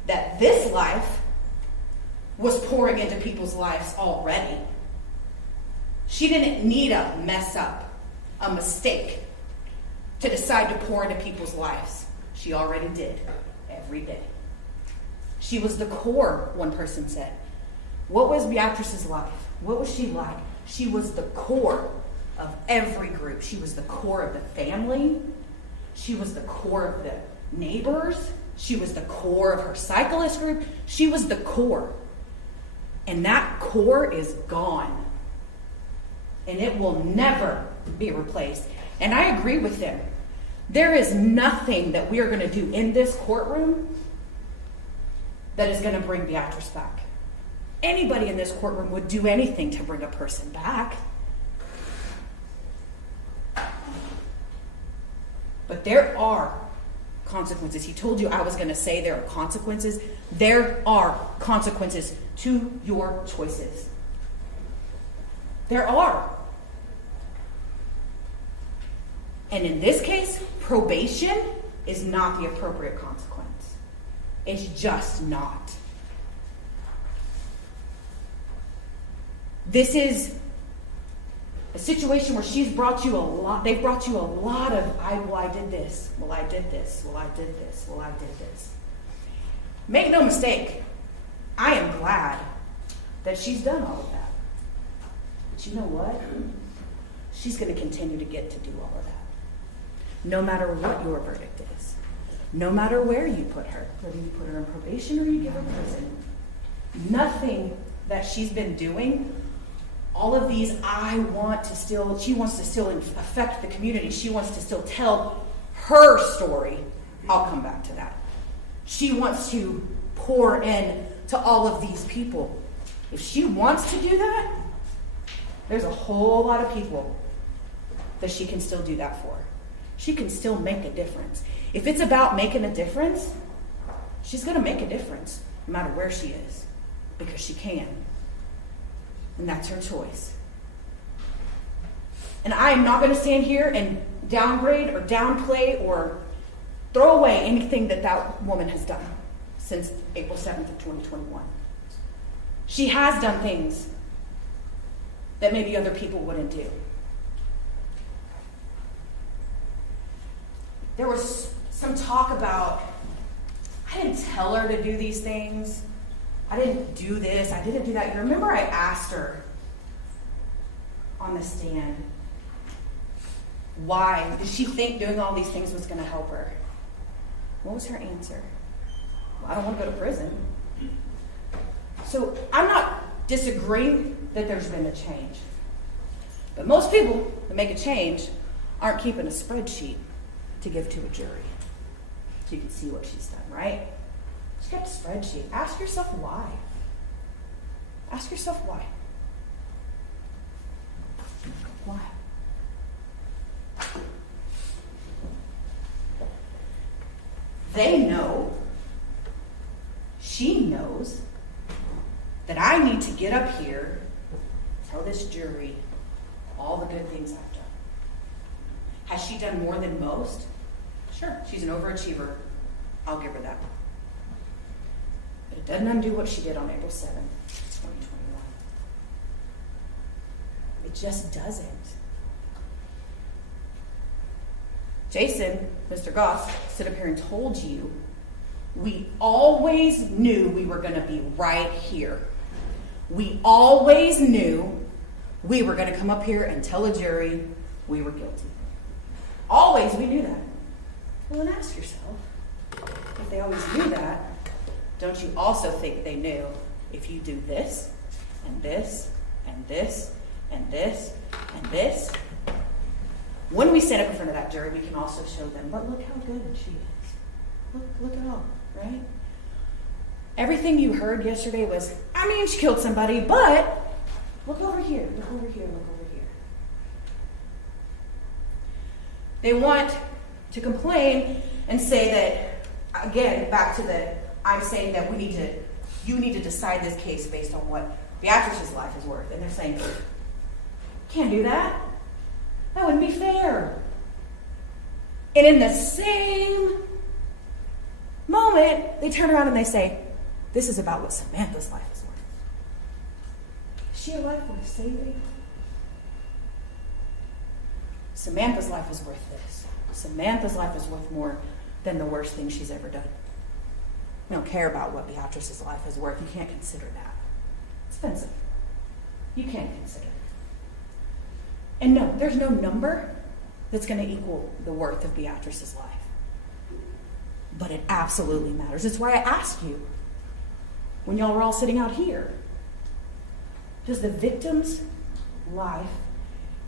that this life was pouring into people's lives already. She didn't need a mess up, a mistake, to decide to pour into people's lives. She already did, every day. She was the core, one person said. What was Beatrice's life? What was she like? She was the core of every group. She was the core of the family. She was the core of the neighbors. She was the core of her cyclist group. She was the core. And that core is gone. And it will never be replaced. And I agree with them. There is nothing that we are going to do in this courtroom that is going to bring Beatrice back. Anybody in this courtroom would do anything to bring a person back. But there are consequences. He told you I was going to say there are consequences. There are consequences to your choices. There are. And in this case, probation is not the appropriate consequence. It's just not. This is a situation where she's brought you a lot. They've brought you a lot of, I did this. Well, I did this. Well, I did this. Well, I did this. Make no mistake, I am glad that she's done all of that. But you know what? She's going to continue to get to do all of that. No matter what your verdict is. No matter where you put her. Whether you put her in probation or you give her prison. Nothing that she's been doing, all of these, she wants to still affect the community. She wants to still tell her story. I'll come back to that. She wants to pour in to all of these people. If she wants to do that, there's a whole lot of people that she can still do that for. She can still make a difference. If it's about making a difference, she's going to make a difference no matter where she is, because she can. And that's her choice. And I am not going to stand here and downgrade or downplay or throw away anything that woman has done since April 7th of 2021. She has done things that maybe other people wouldn't do. There was some talk about, I didn't tell her to do these things. I didn't do this. I didn't do that. You remember I asked her on the stand, why did she think doing all these things was going to help her? What was her answer? Well, I don't want to go to prison. So I'm not disagreeing that there's been a change. But most people that make a change aren't keeping a spreadsheet to give to a jury so you can see what she's done, right? She kept a spreadsheet. Ask yourself why. Ask yourself why. Why? They know, she knows, that I need to get up here, tell this jury all the good things I've done. Has she done more than most? Sure, she's an overachiever. I'll give her that. But it doesn't undo what she did on April 7th, 2021. It just doesn't. Jason, Mr. Goss, stood up here and told you we always knew we were going to be right here. We always knew we were going to come up here and tell a jury we were guilty. Always, we knew that. Well, then ask yourself, if they always knew that, don't you also think they knew if you do this, and this, and this, and this, and this, when we stand up in front of that jury, we can also show them, but look how good she is. Look at all, right? Everything you heard yesterday was, I mean, she killed somebody, but look over here, look over here, look over here. They want to complain and say that, again, back to the, I'm saying that you need to decide this case based on what Beatrice's life is worth. And they're saying, can't do that. That wouldn't be fair. And in the same moment, they turn around and they say, this is about what Samantha's life is worth. Is she a life worth saving? Samantha's life is worth this. Samantha's life is worth more than the worst thing she's ever done. You don't care about what Beatrice's life is worth. You can't consider that. It's expensive. You can't consider it. And no, there's no number that's going to equal the worth of Beatrice's life. But it absolutely matters. It's why I asked you, when y'all were all sitting out here, does the victim's life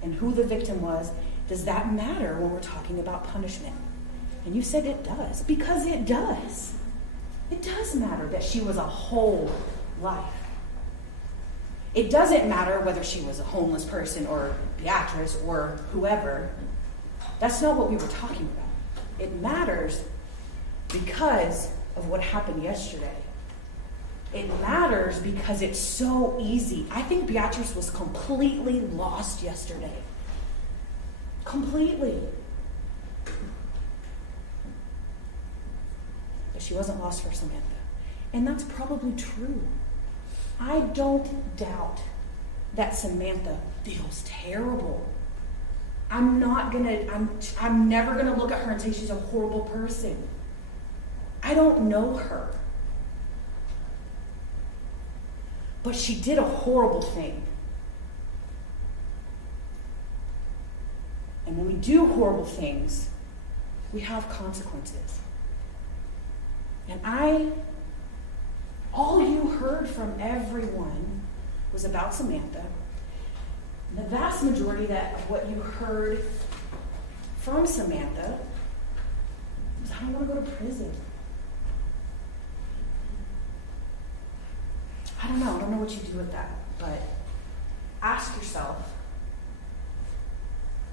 and who the victim was, does that matter when we're talking about punishment? And you said it does, because it does. It does matter that she was a whole life. It doesn't matter whether she was a homeless person or Beatrice or whoever. That's not what we were talking about. It matters because of what happened yesterday. It matters because it's so easy. I think Beatrice was completely lost yesterday. Completely. But she wasn't lost for Samantha. And that's probably true. I don't doubt that Samantha feels terrible. I'm never gonna look at her and say she's a horrible person. I don't know her. But she did a horrible thing. And when we do horrible things, we have consequences. And all you heard from everyone was about Samantha. And the vast majority of what you heard from Samantha was, I don't want to go to prison. I don't know what you do with that, but ask yourself,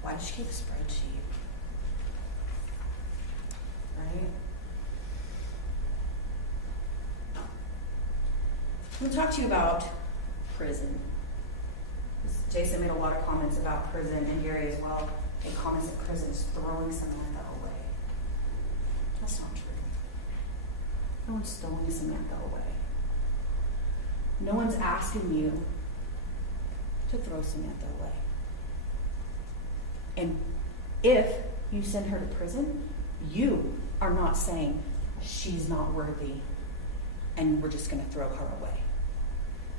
why did she keep a spreadsheet? Right? I'm going to talk to you about prison. Jason made a lot of comments about prison, and Gary as well made comments that prison is throwing Samantha away. That's not true. No one's throwing Samantha away. No one's asking you to throw Samantha away. And if you send her to prison, you are not saying she's not worthy and we're just going to throw her away.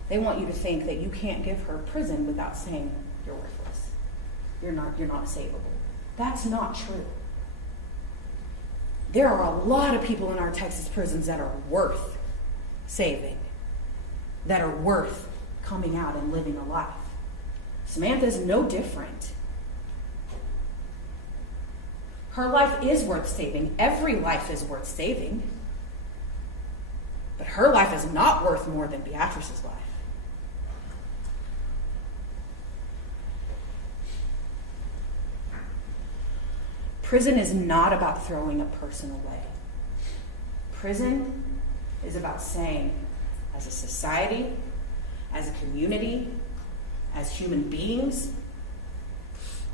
They want you to think that you can't give her prison without saying you're worthless. You're not savable. That's not true. There are a lot of people in our Texas prisons that are worth saving, that are worth coming out and living a life. Samantha's no different. Her life is worth saving. Every life is worth saving. But her life is not worth more than Beatrice's life. Prison is not about throwing a person away. Prison is about saying, as a society, as a community, as human beings,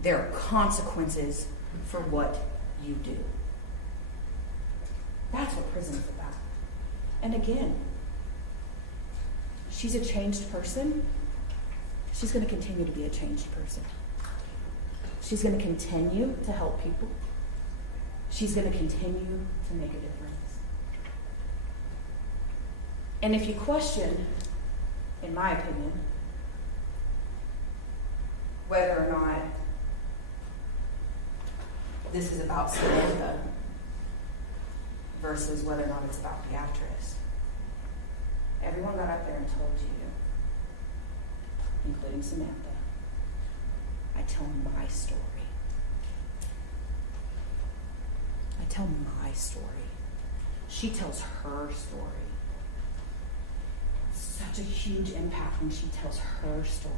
there are consequences for what you do. That's what prison is about. And again, she's a changed person. She's going to continue to be a changed person. She's going to continue to help people. She's going to continue to make a difference. And if you question, in my opinion, whether or not this is about Samantha versus whether or not it's about Beatrice, everyone got up there and told you, including Samantha, I tell my story. I tell my story. She tells her story. Such a huge impact when she tells her story.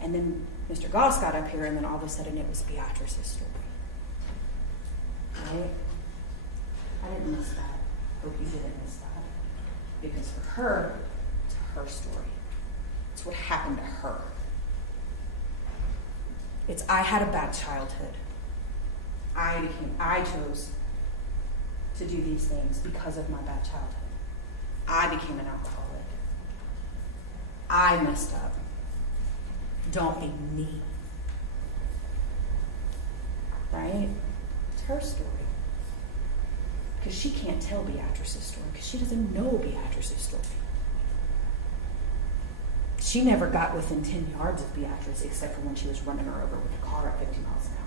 And then Mr. Goss got up here, and then all of a sudden it was Beatrice's story. Right? I didn't miss that. Hope you didn't miss that. Because for her, it's her story. It's what happened to her. It's I had a bad childhood. I chose to do these things because of my bad childhood. I became an alcoholic. I messed up. Don't be me. Right? It's her story. Because she can't tell Beatrice's story, because she doesn't know Beatrice's story. She never got within 10 yards of Beatrice except for when she was running her over with a car at 50 miles an hour.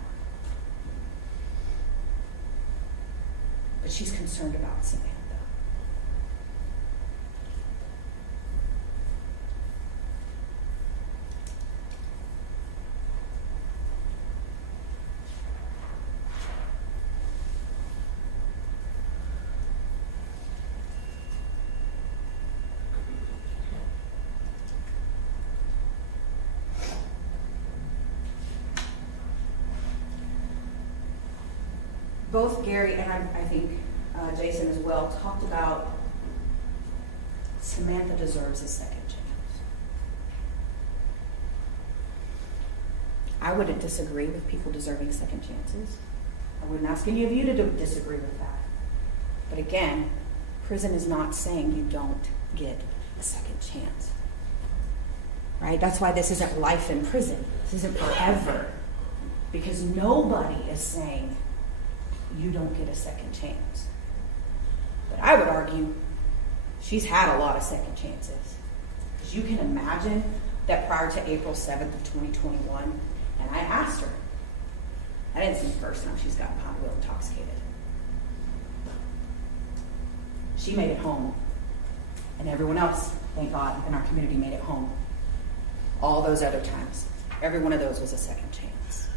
But she's concerned about Samantha. Both Gary and I think Jason as well talked about Samantha deserves a second chance. I wouldn't disagree with people deserving second chances. I wouldn't ask any of you to disagree with that. But again, prison is not saying you don't get a second chance. Right? That's why this isn't life in prison. This isn't forever. Because nobody is saying you don't get a second chance. But I would argue she's had a lot of second chances. Because you can imagine that prior to April 7th of 2021, and I asked her, I didn't see the first time she's gotten behind the wheel intoxicated. She made it home. And everyone else, thank God, in our community made it home. All those other times, every one of those was a second chance.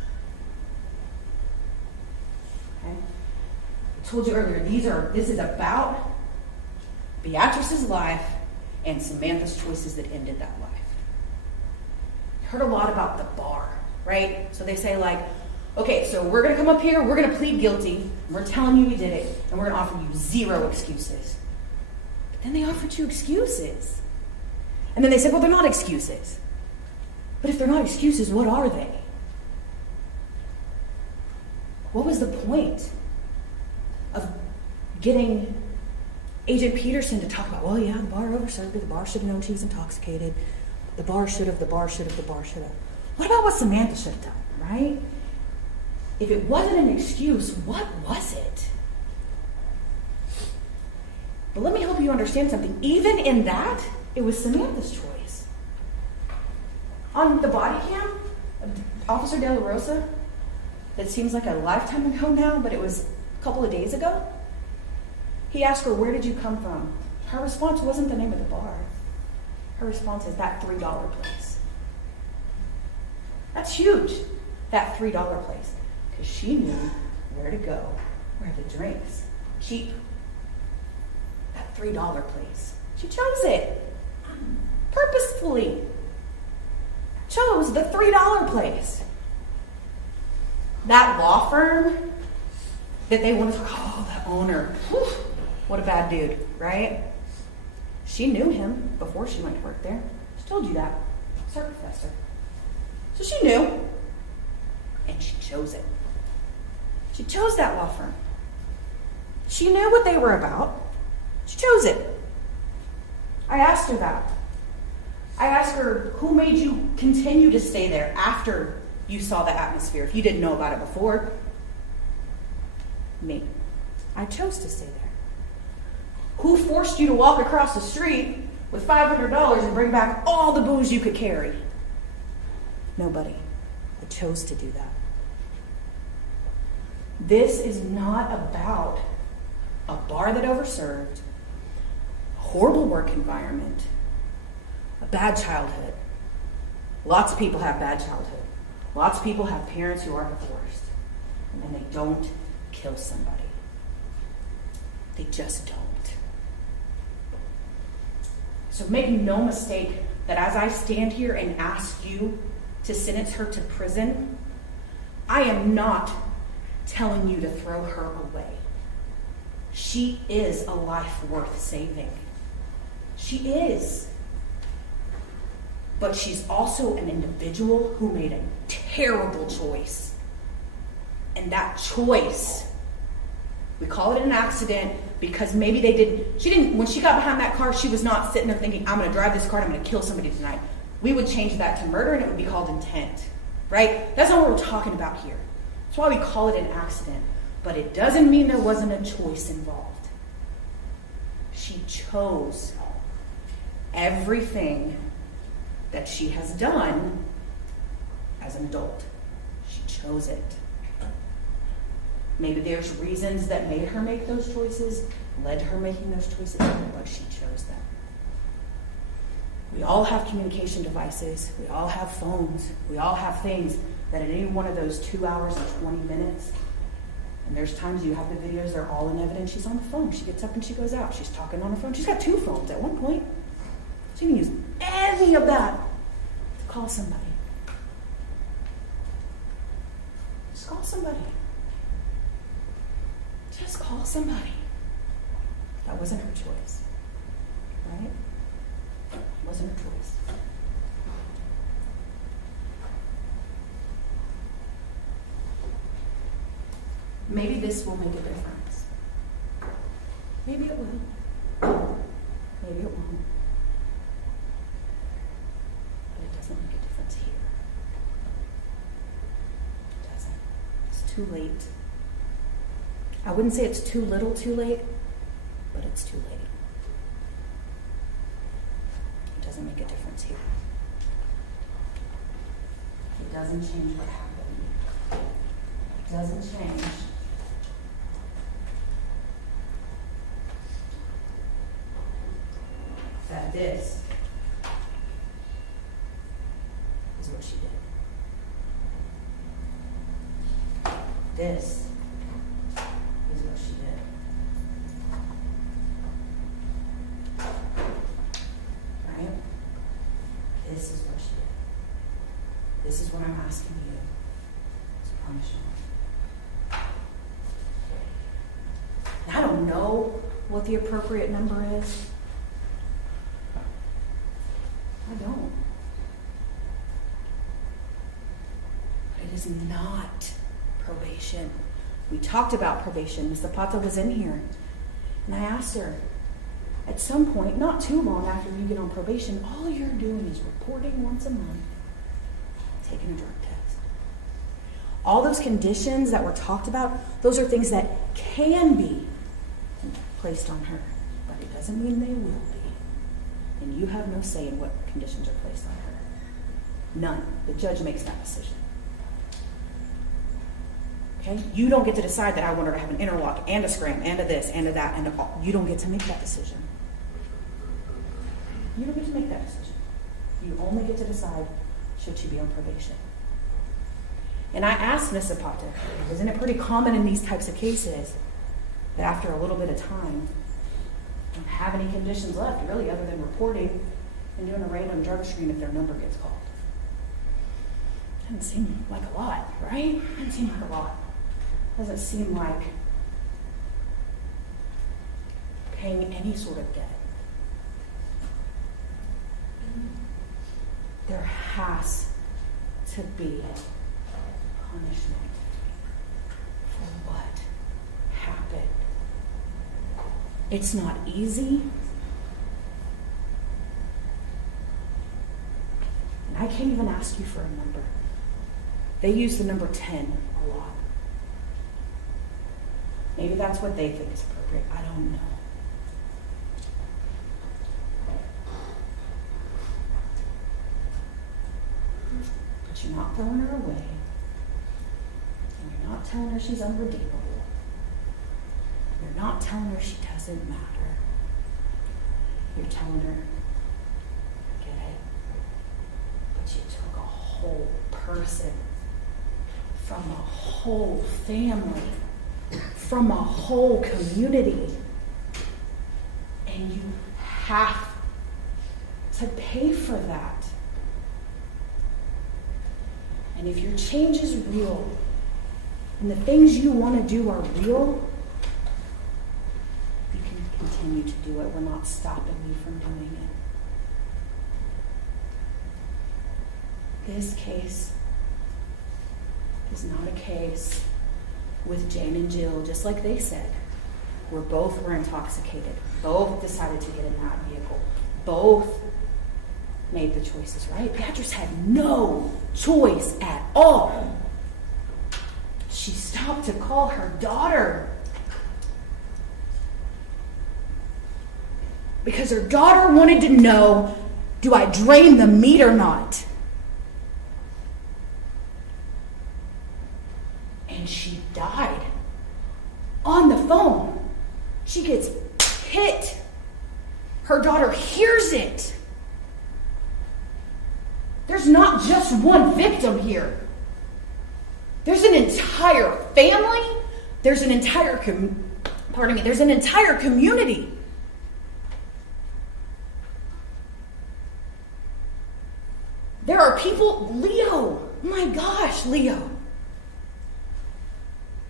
Okay? I told you earlier, this is about Beatrice's life and Samantha's choices that ended that life. You heard a lot about the bar, right? So they say like, okay, so we're going to come up here, we're going to plead guilty, and we're telling you we did it, and we're going to offer you 0 excuses. But then they offered you excuses. And then they said, well, they're not excuses. But if they're not excuses, what are they? What was the point of getting Agent Peterson to talk about, well, yeah, the bar overserved her, the bar should have known she was intoxicated, the bar should have. What about what Samantha should have done, right? If it wasn't an excuse, what was it? But let me help you understand something. Even in that, it was Samantha's choice. On the body cam, Officer De La Rosa, that seems like a lifetime ago now, but it was a couple of days ago, he asked her, where did you come from? Her response wasn't the name of the bar. Her response is that $3 place. That's huge, that $3 place. Because she knew where to go, where the drinks, cheap. That $3 place. She chose it. Purposefully. Chose the $3 place. That law firm that they wanted to, oh, the owner, whew, what a bad dude, right? She knew him before she went to work there. She told you that. Circuit professor. So she knew. And she chose it. She chose that law firm. She knew what they were about. She chose it. I asked her that. I asked her, who made you continue to stay there after you saw the atmosphere, if you didn't know about it before? Me. I chose to stay there. Who forced you to walk across the street with $500 and bring back all the booze you could carry? Nobody. I chose to do that. This is not about a bar that overserved, a horrible work environment, a bad childhood. Lots of people have bad childhood. Lots of people have parents who are divorced, and then they don't kill somebody. They just don't. So make no mistake that as I stand here and ask you to sentence her to prison, I am not telling you to throw her away. She is a life worth saving. She is. But she's also an individual who made a terrible choice. And that choice, we call it an accident because maybe when she got behind that car, she was not sitting there thinking, I'm going to drive this car and I'm going to kill somebody tonight. We would change that to murder and it would be called intent, right? That's not what we're talking about here. That's why we call it an accident. But it doesn't mean there wasn't a choice involved. She chose everything that she has done as an adult. She chose it. Maybe there's reasons that made her make those choices, led to her making those choices, but she chose them. We all have communication devices. We all have phones. We all have things that at any one of those 2 hours and 20 minutes, and there's times you have the videos, they're all in evidence. She's on the phone. She gets up and she goes out. She's talking on her phone. She's got 2 phones at one point. She can use any of that to call somebody. Just call somebody. Just call somebody. That wasn't her choice. Right? It wasn't her choice. Maybe this will make a difference. Maybe it will. Maybe it won't. But it doesn't make a difference here. It doesn't. It's too late. I wouldn't say it's too little too late, but it's too late. It doesn't make a difference here. It doesn't change what happened. It doesn't change that this is what she did. This is what she did. Right? This is what she did. This is what I'm asking you to punish her. I don't know what the appropriate number is. I don't. But it is not probation. We talked about probation. Ms. Zapata was in here. And I asked her, at some point, not too long after you get on probation, all you're doing is reporting once a month, taking a drug test. All those conditions that were talked about, those are things that can be placed on her. But it doesn't mean they will be. And you have no say in what conditions are placed on her. None. The judge makes that decision. Okay? You don't get to decide that I want her to have an interlock and a scram and a this and a that and a all. You don't get to make that decision. You don't get to make that decision. You only get to decide should she be on probation. And I asked Ms. Zapata, isn't it pretty common in these types of cases that after a little bit of time, don't have any conditions left, really, other than reporting and doing a random drug screen if their number gets called? Doesn't seem like a lot, right? Doesn't seem like a lot. Doesn't seem like paying any sort of debt. There has to be punishment for what happened. It's not easy. And I can't even ask you for a number. They use the number 10 a lot. Maybe that's what they think is appropriate. I don't know. But you're not throwing her away. And you're not telling her she's unredeemable. You're not telling her she doesn't matter. You're telling her, I get it. But you took a whole person from a whole family, from a whole community, and you have to pay for that. And if your change is real, and the things you want to do are real, you can continue to do it. We're not stopping you from doing it. This case is not a case with Jane and Jill, just like they said, where both were intoxicated, both decided to get in that vehicle, both made the choices, right? Beatrice had no choice at all. She stopped to call her daughter because her daughter wanted to know, do I drain the meat or not? And she died on the phone. She gets hit. Her daughter hears it. There's not just one victim here. There's an entire family. There's an entire there's an entire community. There are people, Leo, my gosh, Leo.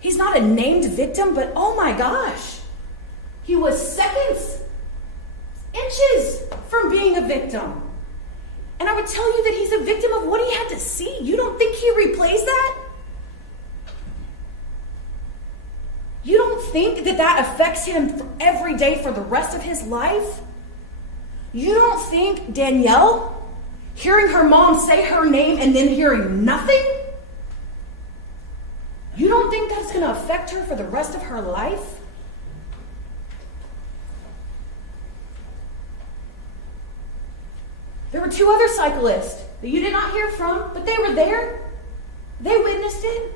He's not a named victim, but oh my gosh. He was seconds, inches from being a victim. And I would tell you that he's a victim of what he had to see. You don't think he replays that? You don't think that that affects him every day for the rest of his life? You don't think Danielle, hearing her mom say her name and then hearing nothing, you don't think that's going to affect her for the rest of her life? There were 2 other cyclists that you did not hear from, but they were there. They witnessed it.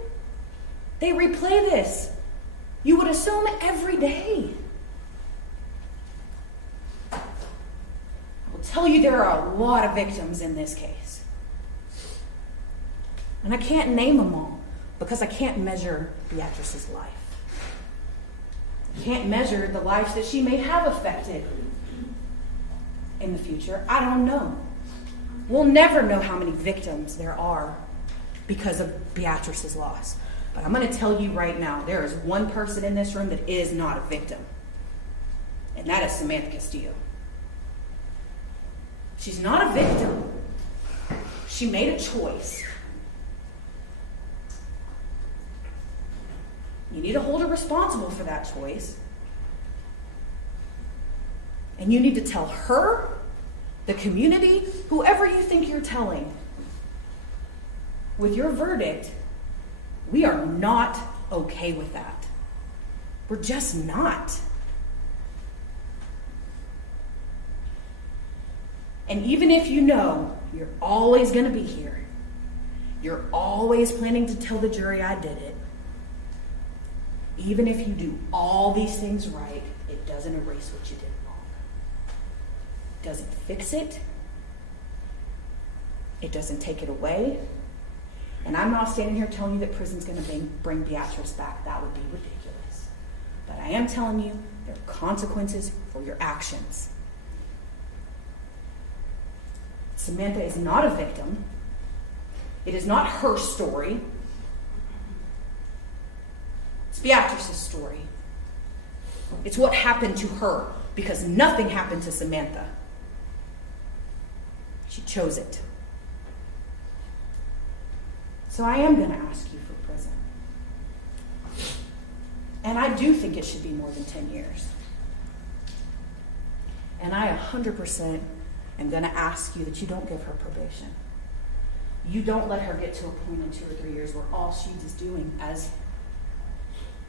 They replay this. You would assume every day. I will tell you there are a lot of victims in this case. And I can't name them all because I can't measure Beatrice's life. I can't measure the lives that she may have affected in the future. I don't know. We'll never know how many victims there are because of Beatrice's loss. But I'm going to tell you right now, there is one person in this room that is not a victim. And that is Samantha Castillo. She's not a victim. She made a choice. You need to hold her responsible for that choice. And you need to tell her, the community, whoever you think you're telling, with your verdict, we are not okay with that. We're just not. And even if you know you're always going to be here, you're always planning to tell the jury I did it, even if you do all these things right, it doesn't erase what you did wrong. It doesn't fix it. It doesn't take it away. And I'm not standing here telling you that prison's going to bring Beatrice back. That would be ridiculous. But I am telling you there are consequences for your actions. Samantha is not a victim. It is not her story. It's Beatrice's story. It's what happened to her, because nothing happened to Samantha. She chose it. So I am going to ask you for prison. And I do think it should be more than 10 years. And I 100% am going to ask you that you don't give her probation. You don't let her get to a point in 2 or 3 years where all she is doing, as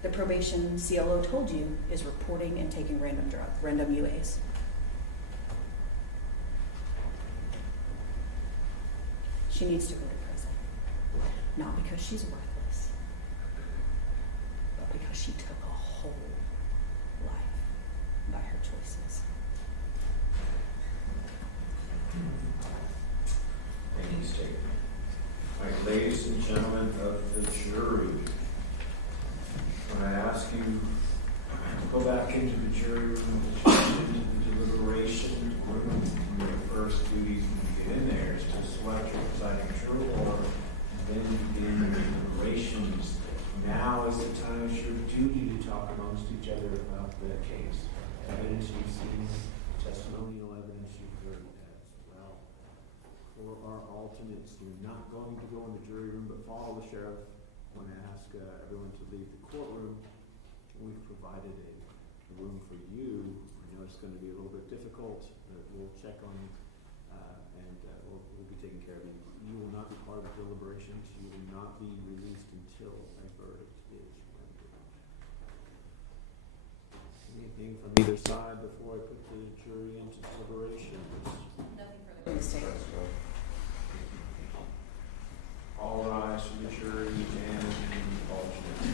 the probation CLO told you, is reporting and taking random UAs. She needs to go to prison. Not because she's worthless, but because she took a whole life by her choices. Thank you, Steve. All right, ladies and gentlemen of the jury, when I ask you to go back into the jury room, into the deliberation room, your first duty when you get in there is to select your presiding juror, and then begin your deliberations. Now is the time, it's your duty to talk amongst each other about the case. Evidence you've seen, testimonial evidence you've heard as well. For our alternates, you're not going to go in the jury room, but follow the sheriff. I want to ask everyone to leave the courtroom. We've provided a room for you. I know it's going to be a little bit difficult, but we'll check on you, and we'll be taking care of you. You will not be part of the deliberations. You will not be released until a verdict is rendered. Anything from either side before I put the jury into deliberations? Nothing further to say. All rise for the jury and the alternate.